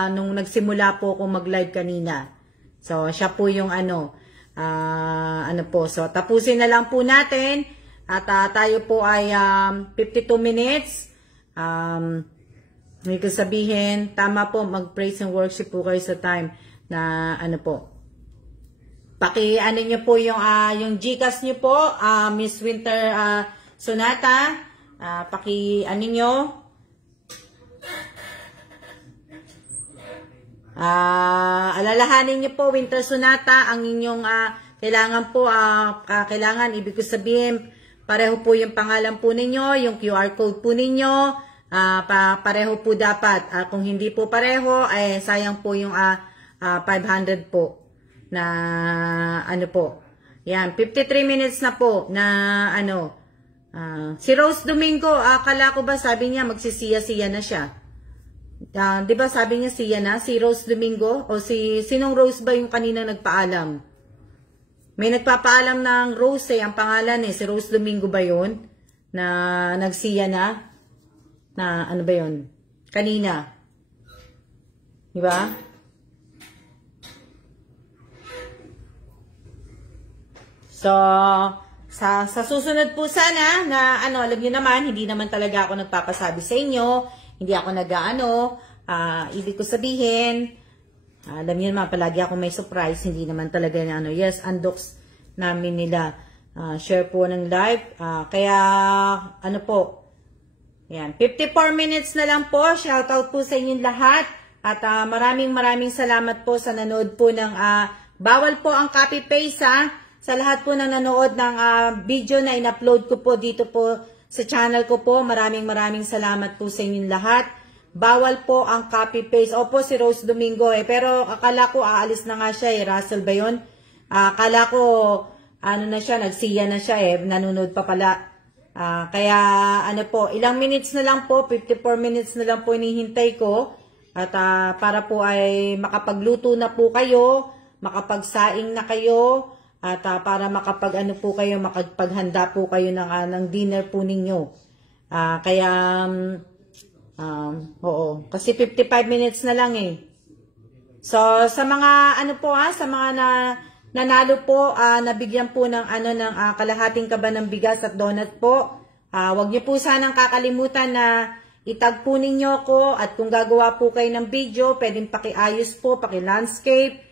nung nagsimula po ako mag-live kanina. So, siya po yung po. So, tapusin na lang po natin. At tayo po ay 52 minutes. May sabihin, tama po, mag-praise and worship po kayo sa time na po. Niyo po yung Gcash niyo po, Miss Winter Sonata. Niyo. Alalahanin niyo po, Winter Sonata, ang inyong kailangan po, ibig ko sabihin, pareho po yung pangalan po ninyo, yung QR code po ninyo, pareho po dapat. Kung hindi po pareho, ay sayang po yung 500 po na po. Yan, 53 minutes na po na si Rose Domingo, akala ko ba sabi niya magsisiya-siya na siya. Di ba sabi niya siya na, si Rose Domingo? O sinong Rose ba yung kanina nagpaalam? May nagpapaalam ng Rose ang pangalan si Rose Domingo ba yun? Na nagsiya na? Na ba yun? Kanina. Di ba? So, sa susunod po sana na alam niyo naman, hindi naman talaga ako nagpapasabi sa inyo. Hindi ako ibig ko sabihin, Alam niyo naman, palagi ako may surprise. Hindi naman talaga na ano. Yes, undocs namin nila. Share po ng live. Kaya, ano po. Yan. 54 minutes na lang po. Shoutout po sa inyong lahat. At maraming salamat po sa nanood po ng bawal po ang copy-paste sa lahat po na nanood ng video na in-upload ko po dito po sa channel ko po. Maraming salamat po sa inyong lahat. Bawal po ang copy-paste. Opo, si Rose Domingo pero akala ko aalis na nga siya Russell ba yun? Akala ko ano na siya, nagsiya na siya nanonood pa pala. Kaya ano po, ilang minutes na lang po, 54 minutes na lang po hinihintay ko. At para po ay makapagluto na po kayo, makapagsaing na kayo, at para makapag-ano po kayo, makapaghanda po kayo ng dinner po ninyo. Kaya, oo, kasi 55 minutes na lang So, sa mga, ano po sa mga nanalo po, nabigyan po ng, ng kalahating kaba ng bigas at donut po. Huwag niyo po sanang kakalimutan na itag po ninyo ko at kung gagawa po kayo ng video, pwedeng pakiayos po, paki-landscape.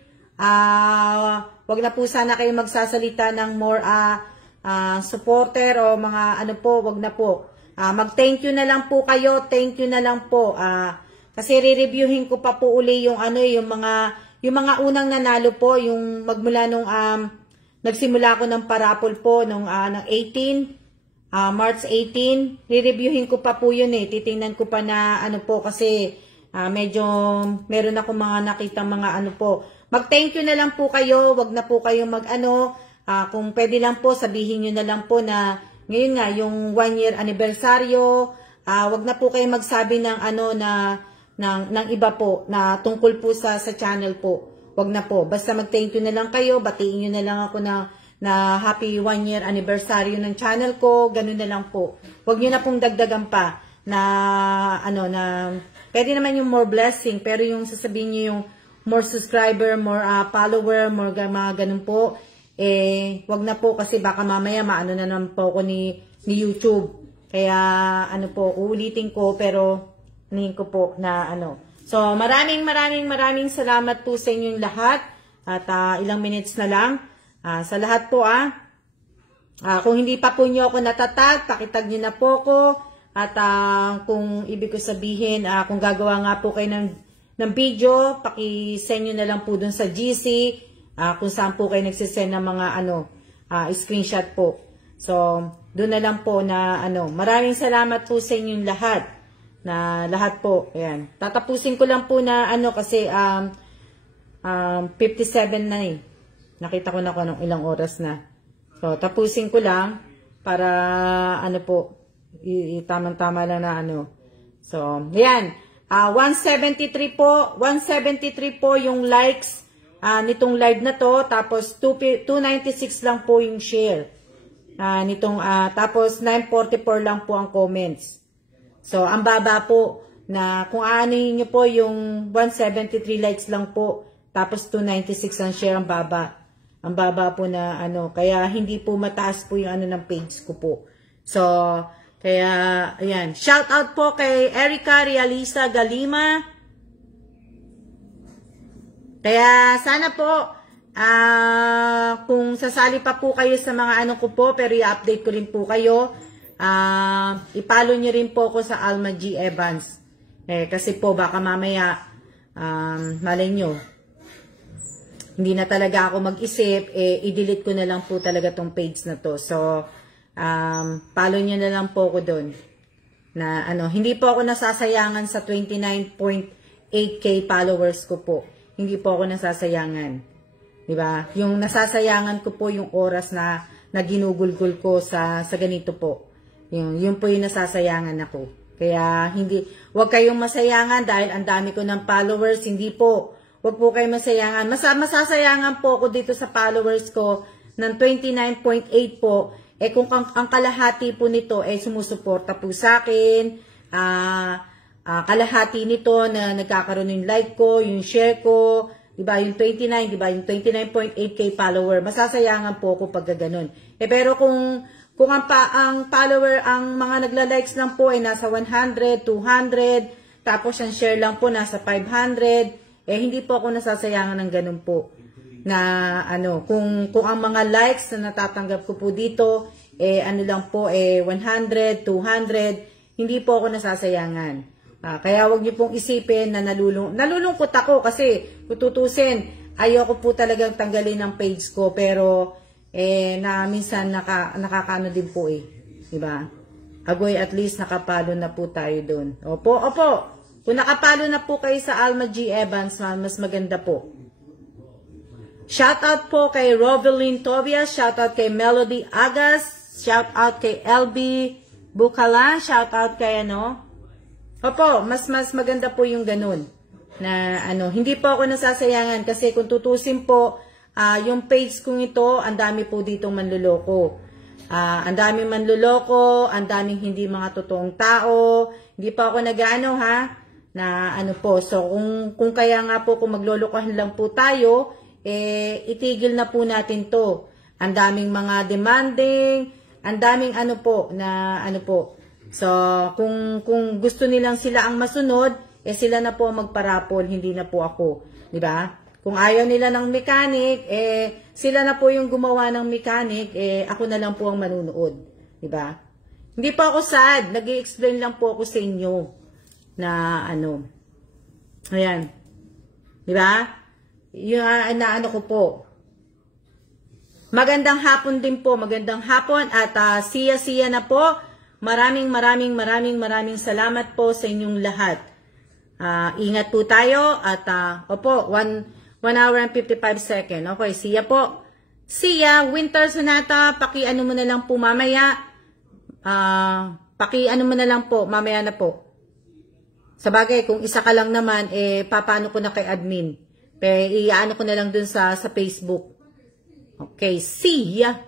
Wag na po sana kayo magsasalita ng more supporter o mga ano po, wag na po. Mag-thank you na lang po kayo, thank you na lang po. Kasi re-reviewin ko pa po uli yung yung mga unang nanalo po, yung magmula nung nagsimula ko ng parapol po nung ng 18, March 18, re-reviewin ko pa po yun titingnan ko pa na ano po kasi medyo meron ako mga nakita mga ano po. Mag-thank you na lang po kayo, wag na po kayo kung pwede lang po, sabihin nyo na lang po na, ngayon nga, yung 1 year anibersaryo, wag na po kayo magsabi ng ng iba po, na tungkol po sa channel po. Wag na po, basta mag-thank you na lang kayo, batiin nyo na lang ako na happy 1 year anniversary ng channel ko, ganun na lang po. Wag nyo na pong dagdagan pa, na pwede naman yung more blessing, pero yung sasabihin nyo yung more subscriber, more follower, more mga ganun po, wag na po kasi baka mamaya maano na naman po ako ni YouTube. Kaya ano po, uulitin ko pero nihin ko po na So maraming salamat po sa inyong lahat at ilang minutes na lang. Sa lahat po kung hindi pa po nyo ako natatag, pakitag nyo na po ko. At kung ibig ko sabihin, kung gagawa nga po kayo ng video, paki-send nyo na lang po dun sa GC, kung saan po kayo nagsisend ng mga screenshot po. So, dun na lang po na maraming salamat po sa inyong lahat. Na lahat po, ayan. Tatapusin ko lang po na kasi 57 na Nakita ko na kung ilang oras na. So, tapusin ko lang para po, tamang-tama lang na So, ayan. 173 po yung likes nitong live na to, tapos 296 lang po yung share tapos 944 lang po ang comments. So ang baba po na kung aanin niyo po yung 173 likes lang po, tapos 296 ang share, ang baba po na kaya hindi po mataas po yung ng page ko po. So kaya, ayan. Shout out po kay Erica Realisa Galima. Kaya, sana po, kung sasali pa po kayo sa mga ko po, pero i-update ko rin po kayo. I-follow nyo rin po ako sa Alma G. Evans. Kasi po, baka mamaya, malay nyo, hindi na talaga ako mag-isip, i-delete ko na lang po talaga tong page na to. So, follow nyo na lang po ko doon. Na hindi po ako nasasayangan sa 29.8k followers ko po. Hindi po ako nasasayangan. Diba? Yung nasasayangan ko po yung oras na ginugulgul ko sa ganito po. Yung po yung nasasayangan ako. Kaya wag kayong masayangan dahil ang dami ko ng followers. Hindi po. Wag po kayong masayangan. Masasayangan po ako dito sa followers ko ng 29.8 po. Kung ang kalahati po nito sumusuporta po sa akin, kalahati nito na nagkakaroon yung like ko, yung share ko, diba, yung 29, diba, yung 29.8k follower, masasayangan po ako pag ganun. Pero kung ang follower, ang mga nagla-likes lang po ay nasa 100, 200, tapos ang share lang po nasa 500, hindi po ako nasasayangan ng ganun po. Na kung ang mga likes na natatanggap ko po dito, lang po, 100, 200, hindi po ako nasasayangan. Kaya wag niyo pong isipin na nalulungkot ako kasi tutusin, ayoko po talagang tanggalin ang page ko, pero na minsan nakakaano din po diba? Agoy, at least nakapalo na po tayo doon. Opo. Kung nakapalo na po kayo sa Alma G. Evans, mas maganda po. Shoutout po kay Rovelyn Tobias, shoutout kay Melody Agas, shoutout kay LB Bukala, shoutout kay Opo, mas maganda po yung ganun. Na hindi po ako nasasayangan kasi kung tutusin po, yung page kong ito, ang dami po ditong manluloko. Ang daming manluloko, ang daming hindi mga totoong tao. Hindi pa ako nag-ano na po. So kung kaya nga po kung maglolokohan lang po tayo, itigil na po natin to. Ang daming mga demanding, ang daming po. So, kung gusto nilang sila ang masunod, sila na po ang magparapol, hindi na po ako. Diba? Kung ayaw nila ng mechanic, sila na po yung gumawa ng mechanic, ako na lang po ang manunood. Diba? Hindi po ako sad, nag-i-explain lang po ako sa inyo na ayan. Diba? Yung ko po. Magandang hapon din po, magandang hapon at siya na po. Maraming salamat po sa inyong lahat. Ingat po tayo at opo, 1 hour and 55 seconds. Okay, siya po. Siya, Winter Sonata, paki-ano mo na lang po mamaya. Paki-ano mo na lang po, mamaya na po. Sabagay, kung isa ka lang naman, papaano ko na kay admin. Iyaano ko na lang dun sa Facebook. Okay, see ya!